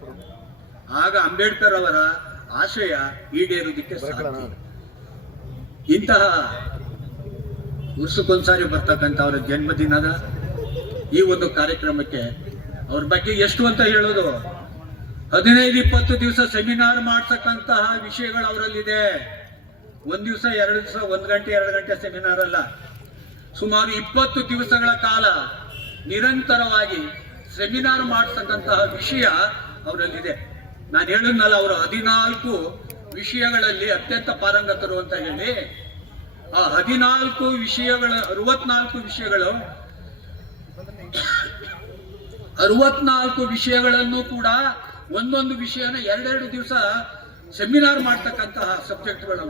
ಆಗ ಅಂಬೇಡ್ಕರ್ ಅವರ ಆಶಯ ಈಡೇರೋದಕ್ಕೆ ಸಾಧ್ಯ. ಇಂತಹ ವರ್ಷಕ್ಕೊಂದ್ಸಾರಿ ಬರ್ತಕ್ಕಂಥ ಅವರ ಜನ್ಮದಿನದ ಈ ಒಂದು ಕಾರ್ಯಕ್ರಮಕ್ಕೆ ಅವ್ರ ಬಗ್ಗೆ ಎಷ್ಟು ಅಂತ ಹೇಳೋದು, 15-20 ದಿವಸ ಸೆಮಿನಾರ್ ಮಾಡ್ತಕ್ಕಂತಹ ವಿಷಯಗಳು ಅವರಲ್ಲಿದೆ. ಒಂದ್ ದಿವಸ 2 ದಿವಸ, 1 ಗಂಟೆ 2 ಗಂಟೆ ಸೆಮಿನಾರ್ ಅಲ್ಲ, ಸುಮಾರು 20 ದಿವಸಗಳ ಕಾಲ ನಿರಂತರವಾಗಿ ಸೆಮಿನಾರ್ ಮಾಡ್ತಕ್ಕಂತಹ ವಿಷಯ ಅವರಲ್ಲಿದೆ. ನಾನು ಹೇಳಿದ್ನಲ್ಲ, ಅವರು 14 ವಿಷಯಗಳಲ್ಲಿ ಅತ್ಯಂತ ಪಾರಂಗತರು ಅಂತ ಹೇಳಿ. ಆ 14 ವಿಷಯಗಳ 64 ವಿಷಯಗಳು 64 ವಿಷಯಗಳನ್ನು ಕೂಡ ಒಂದೊಂದು ವಿಷಯನ 2-2 ದಿವಸ ಸೆಮಿನಾರ್ ಮಾಡ್ತಕ್ಕಂತಹ ಸಬ್ಜೆಕ್ಟ್ಗಳು.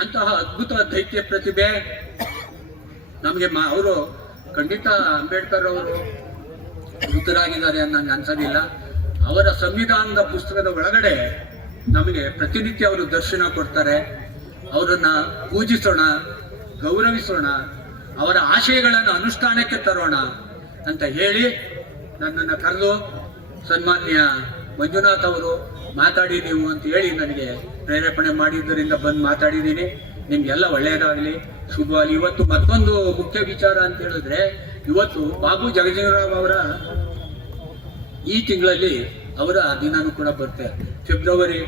ಅಂತಹ ಅದ್ಭುತ ದೈತ್ಯ ಪ್ರತಿಭೆ ನಮಗೆ ಅವರು ಖಂಡಿತ ಅಂಬೇಡ್ಕರ್ ಅವರು ಮೃತರಾಗಿದ್ದಾರೆ ಅನ್ನಂಗೆ ಅನ್ಸೋದಿಲ್ಲ. ಅವರ ಸಂವಿಧಾನದ ಪುಸ್ತಕದ ಒಳಗಡೆ ನಮಗೆ ಪ್ರತಿನಿತ್ಯ ಅವರು ದರ್ಶನ ಕೊಡ್ತಾರೆ. ಅವರನ್ನ ಪೂಜಿಸೋಣ, ಗೌರವಿಸೋಣ, ಅವರ ಆಶಯಗಳನ್ನು ಅನುಷ್ಠಾನಕ್ಕೆ ತರೋಣ ಅಂತ ಹೇಳಿ ನನ್ನನ್ನು ಕರೆದು ಸನ್ಮಾನ್ಯ ಮಂಜುನಾಥ್ ಅವರು ಮಾತಾಡಿ ನೀವು ಅಂತ ಹೇಳಿ ನನಗೆ ಪ್ರೇರೇಪಣೆ ಮಾಡಿದ್ದರಿಂದ ಬಂದು ಮಾತಾಡಿದ್ದೀನಿ. ನಿಮ್ಗೆಲ್ಲ ಒಳ್ಳೆಯದಾಗಲಿ, ಶುಭವಾಗಿ. ಇವತ್ತು ಮತ್ತೊಂದು ಮುಖ್ಯ ವಿಚಾರ ಅಂತ ಹೇಳಿದ್ರೆ, ಇವತ್ತು ಬಾಬು ಜಗಜೀವನರಾಮ್ ಅವರ ಈ ತಿಂಗಳಲ್ಲಿ ಅವರ ದಿನಾನು ಕೂಡ ಬರುತ್ತೆ. ಫೆಬ್ರವರಿ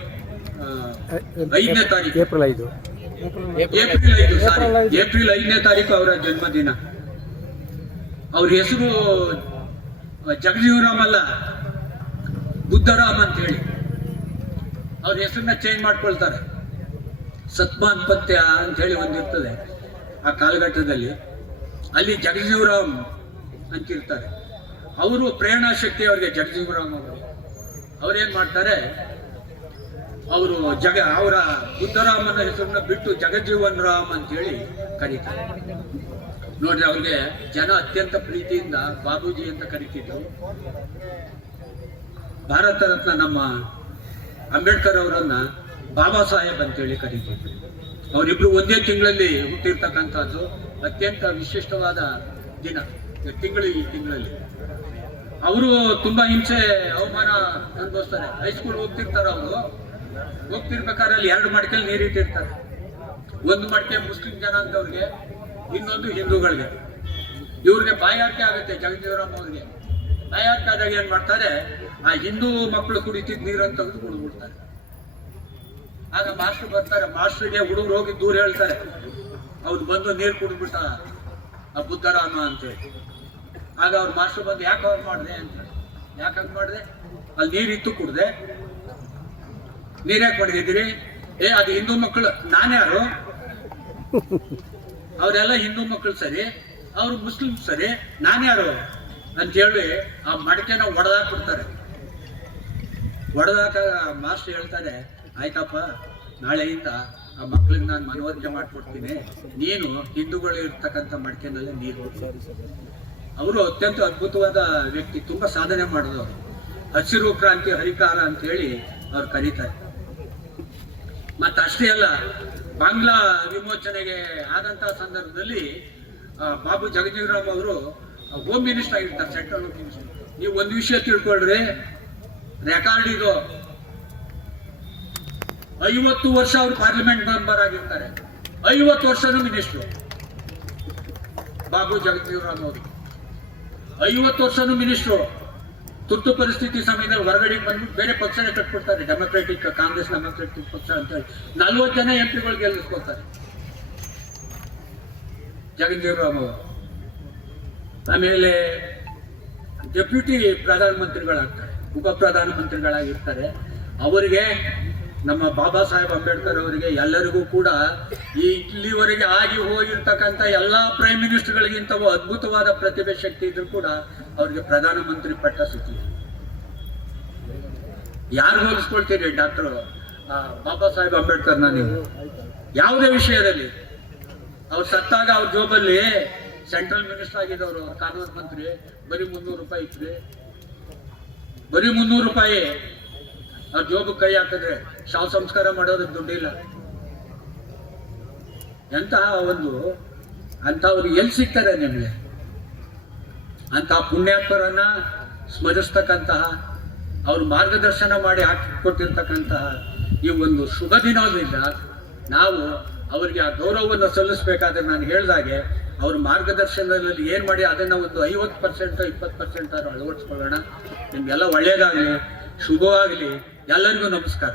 5ನೇ ತಾರೀಕು, ಏಪ್ರಿಲ್ 5ನೇ ತಾರೀಕು ಅವರ ಜನ್ಮದಿನ. ಅವ್ರ ಹೆಸರು ಜಗಜೀವನರಾಮ್ ಅಲ್ಲ, ಬುದ್ಧರಾಮ್ ಅಂತ ಹೇಳಿ ಅವ್ರ ಹೆಸರನ್ನ ಚೇಂಜ್ ಮಾಡ್ಕೊಳ್ತಾರೆ. ಸತ್ಮಾನ್ ಪತ್ಯ ಅಂತ ಹೇಳಿ ಒಂದಿರ್ತದೆ ಆ ಕಾಲಘಟ್ಟದಲ್ಲಿ, ಅಲ್ಲಿ ಜಗಜೀವರಾಮ್ ಅಂತಿರ್ತಾರೆ. ಅವರು ಪ್ರೇರಣಾ ಶಕ್ತಿ ಅವರಿಗೆ ಜಗಜೀವರಾಮ್ ಅವರು. ಅವ್ರೇನ್ ಮಾಡ್ತಾರೆ, ಅವರು ಅವರ ಬುದ್ಧರಾಮನ ಹೆಸರನ್ನ ಬಿಟ್ಟು ಜಗಜೀವನ್ ರಾಮ್ ಅಂತ ಹೇಳಿ ಕರೀತಾರೆ. ನೋಡ್ರಿ, ಅವ್ರಿಗೆ ಜನ ಅತ್ಯಂತ ಪ್ರೀತಿಯಿಂದ ಬಾಬೂಜಿ ಅಂತ ಕರೀತಿದ್ರು. ಭಾರತ ರತ್ನ ನಮ್ಮ ಅಂಬೇಡ್ಕರ್ ಅವರನ್ನ ಬಾಬಾ ಸಾಹೇಬ್ ಅಂತೇಳಿ ಕರೀತಿದ್ರು. ಅವರಿಬ್ರು ಒಂದೇ ತಿಂಗಳಲ್ಲಿ ಹುಟ್ಟಿರ್ತಕ್ಕಂಥದ್ದು. ಅತ್ಯಂತ ವಿಶಿಷ್ಟವಾದ ದಿನ ತಿಂಗಳು. ಈ ತಿಂಗಳಲ್ಲಿ ಅವರು ತುಂಬಾ ಹಿಂಸೆ ಅವಮಾನ ಅನುಭವಿಸ್ತಾರೆ. ಹೈಸ್ಕೂಲ್ ಹೋಗ್ತಿರ್ತಾರೆ. ಅವರು ಹೋಗ್ತಿರ್ಬೇಕಾದ್ರೆ ಅಲ್ಲಿ 2 ಮಡಿಕೆಯಲ್ಲಿ ನೀರಿಟ್ಟಿರ್ತಾರೆ. ಒಂದು ಮಡಿಕೆ ಮುಸ್ಲಿಂ ಜನಾಂಗದವ್ರಿಗೆ, ಇನ್ನೊಂದು ಹಿಂದೂಗಳಿಗೆ. ಇವ್ರಿಗೆ ಬಾಯಾರಿಕೆ ಆಗುತ್ತೆ. ಜಗಜೀವರಾಮ್ ಅವ್ರಿಗೆ ಬಾಯಾರಿಕೆ ಆದಾಗ ಏನ್ ಮಾಡ್ತಾರೆ, ಆ ಹಿಂದೂ ಮಕ್ಕಳು ಕುಡಿತಿದ್ ನೀರನ್ನು ತೆಗೆದು ಕುಡಿದ್ಬಿಡ್ತಾರೆ. ಆಗ ಮಾಸ್ಟರ್ ಬರ್ತಾರೆ. ಮಾಸ್ಟರ್ಗೆ ಹುಡುಗರು ಹೋಗಿ ದೂರ ಹೇಳ್ತಾರೆ, ಅವ್ರು ಬಂದು ನೀರು ಕುಡಿದ್ಬಿಟ್ಟ ಆ ಬುದ್ಧರಾಮ ಅಂತೇಳಿ. ಆಗ ಅವ್ರ ಮಾಸ್ಟರ್ ಬಂದು ಯಾಕೆ ಅವ್ರು ಮಾಡಿದೆ ಅಂತ, ಯಾಕೆ ಮಾಡಿದೆ, ಅಲ್ಲಿ ನೀರಿತ್ತು ಕುಡ್ದೆ, ನೀರ್ಯಾಕೆ ಮಾಡಿದಿರಿ, ಅದು ಹಿಂದೂ ಮಕ್ಕಳು, ನಾನ್ಯಾರು? ಅವರೆಲ್ಲ ಹಿಂದೂ ಮಕ್ಕಳು ಸರಿ, ಅವ್ರು ಮುಸ್ಲಿಂ ಸರಿ, ನಾನ್ಯಾರು ಅಂತೇಳಿ ಆ ಮಡಕೆನ ಒಡೆದಾಕ್ಬಿಡ್ತಾರೆ. ಹೊಡೆದಾಕ ಮಾಸ್ಟರ್ ಹೇಳ್ತಾರೆ, ಆಯ್ತಪ್ಪ ನಾಳೆಯಿಂದ ಆ ಮಕ್ಳಿಗೆ ನಾನು ಮನವರಿಕೆ ಮಾಡ್ಕೊಡ್ತೀನಿ, ನೀನು ಹಿಂದೂಗಳು ಇರ್ತಕ್ಕಂಥ ಮಡಿಕೆನಲ್ಲೇ ನೀರು. ಅವರು ಅತ್ಯಂತ ಅದ್ಭುತವಾದ ವ್ಯಕ್ತಿ, ತುಂಬಾ ಸಾಧನೆ ಮಾಡಿದವರು. ಹಸಿರು ಕ್ರಾಂತಿ ಹರಿಕಾರ ಅಂತ ಹೇಳಿ ಅವ್ರು ಕರೀತಾರೆ. ಮತ್ತಷ್ಟೇ ಅಲ್ಲ, ಬಾಂಗ್ಲಾ ವಿಮೋಚನೆಗೆ ಆದಂತಹ ಸಂದರ್ಭದಲ್ಲಿ ಬಾಬು ಜಗಜೀವರಾಮ್ ಅವರು ಹೋಮ್ ಮಿನಿಸ್ಟರ್ ಆಗಿರ್ತಾರೆ, ಸೆಂಟ್ರಲ್ ಹೋಮ್ ಮಿನಿಸ್ಟರ್. ನೀವು ಒಂದು ವಿಷಯ ತಿಳ್ಕೊಳ್ರಿ, ರೆಕಾರ್ಡ್ ಇದು, 50 ವರ್ಷ ಅವರು ಪಾರ್ಲಿಮೆಂಟ್ ಮೆಂಬರ್ ಆಗಿರ್ತಾರೆ, 50 ವರ್ಷನೂ ಮಿನಿಸ್ಟ್ರು. ಬಾಬು ಜಗಜೀವರಾಮ್ ಅವರು 50 ವರ್ಷನೂ ಮಿನಿಸ್ಟ್ರು. ತುರ್ತು ಪರಿಸ್ಥಿತಿ ಸಮಯದಲ್ಲಿ ಹೊರಗಡೆ ಬಂದ್ಬಿಟ್ಟು ಬೇರೆ ಪಕ್ಷನೇ ಕಟ್ಬಿಡ್ತಾರೆ, ಡೆಮೊಕ್ರೆಟಿಕ್ ಕಾಂಗ್ರೆಸ್ ಡೆಮೊಕ್ರೆಟಿಕ್ ಪಕ್ಷ ಅಂತ ಹೇಳಿ 40 ಜನ MP ಗೆಲ್ಲಿಸ್ಕೊಳ್ತಾರೆ ಜಗಜೀವರಾಮ್ ಅವರು. ಆಮೇಲೆ ಡೆಪ್ಯೂಟಿ ಪ್ರಧಾನಮಂತ್ರಿಗಳಾಗ್ತಾರೆ, ಉಪ ಪ್ರಧಾನಮಂತ್ರಿಗಳಾಗಿರ್ತಾರೆ. ಅವರಿಗೆ ನಮ್ಮ ಬಾಬಾ ಸಾಹೇಬ್ ಅಂಬೇಡ್ಕರ್ ಅವರಿಗೆ ಎಲ್ಲರಿಗೂ ಕೂಡ ಈ ಇಲ್ಲಿವರೆಗೆ ಆಗಿ ಹೋಗಿರ್ತಕ್ಕಂಥ ಎಲ್ಲಾ ಪ್ರೈಮ್ ಮಿನಿಸ್ಟರ್ಗಳಿಗಿಂತ ಅದ್ಭುತವಾದ ಪ್ರತಿಭೆ ಶಕ್ತಿ ಇದ್ರೂ ಕೂಡ ಅವ್ರಿಗೆ ಪ್ರಧಾನಮಂತ್ರಿ ಪಟ್ಟ ಸಿಕ್ಕಿದೆ. ಯಾರು ಹೋಲಿಸ್ಕೊಳ್ತೀರಿ ಡಾಕ್ಟರ್ ಬಾಬಾ ಸಾಹೇಬ್ ಅಂಬೇಡ್ಕರ್ನ ನೀವು? ಯಾವುದೇ ವಿಷಯದಲ್ಲಿ ಅವ್ರು ಸತ್ತಾಗ ಅವ್ರ ಜೋಬಲ್ಲಿ ಸೆಂಟ್ರಲ್ ಮಿನಿಸ್ಟರ್ ಆಗಿದ್ದವರು, ಕಾನೂನು ಮಂತ್ರಿ, ಬರೀ 300 ರೂಪಾಯಿ ಇತ್ತು. ಬರೀ 300 ರೂಪಾಯಿ ಅವ್ರ ಜೋಬು ಕೈ ಹಾಕಿದ್ರೆ ಶವ ಸಂಸ್ಕಾರ ಮಾಡೋದಕ್ಕೆ ದುಡ್ಡಿಲ್ಲ. ಎಂತಹ ಒಂದು ಅಂಥವ್ರು ಎಲ್ಲಿ ಸಿಗ್ತಾರೆ ನಿಮಗೆ? ಅಂತಹ ಪುಣ್ಯಾತ್ಮರನ್ನ ಸ್ಮರಿಸ್ತಕ್ಕಂತಹ, ಅವ್ರ ಮಾರ್ಗದರ್ಶನ ಮಾಡಿ ಹಾಕಿಕೊಟ್ಟಿರ್ತಕ್ಕಂತಹ ಈ ಒಂದು ಶುಭ ದಿನದಿಂದ ನಾವು ಅವರಿಗೆ ಆ ಗೌರವವನ್ನು ಸಲ್ಲಿಸಬೇಕಾದ್ರೆ ನಾನು ಹೇಳಿದಾಗೆ ಅವ್ರ ಮಾರ್ಗದರ್ಶನದಲ್ಲಿ ಏನು ಮಾಡಿ ಅದನ್ನು ಒಂದು 50% 20% ಅಳವಡಿಸ್ಕೊಳ್ಳೋಣ. ನಿಮ್ಗೆಲ್ಲ ಒಳ್ಳೇದಾಗಲಿ, ಶುಭವಾಗಲಿ. ಎಲ್ಲರಿಗೂ ನಮಸ್ಕಾರ.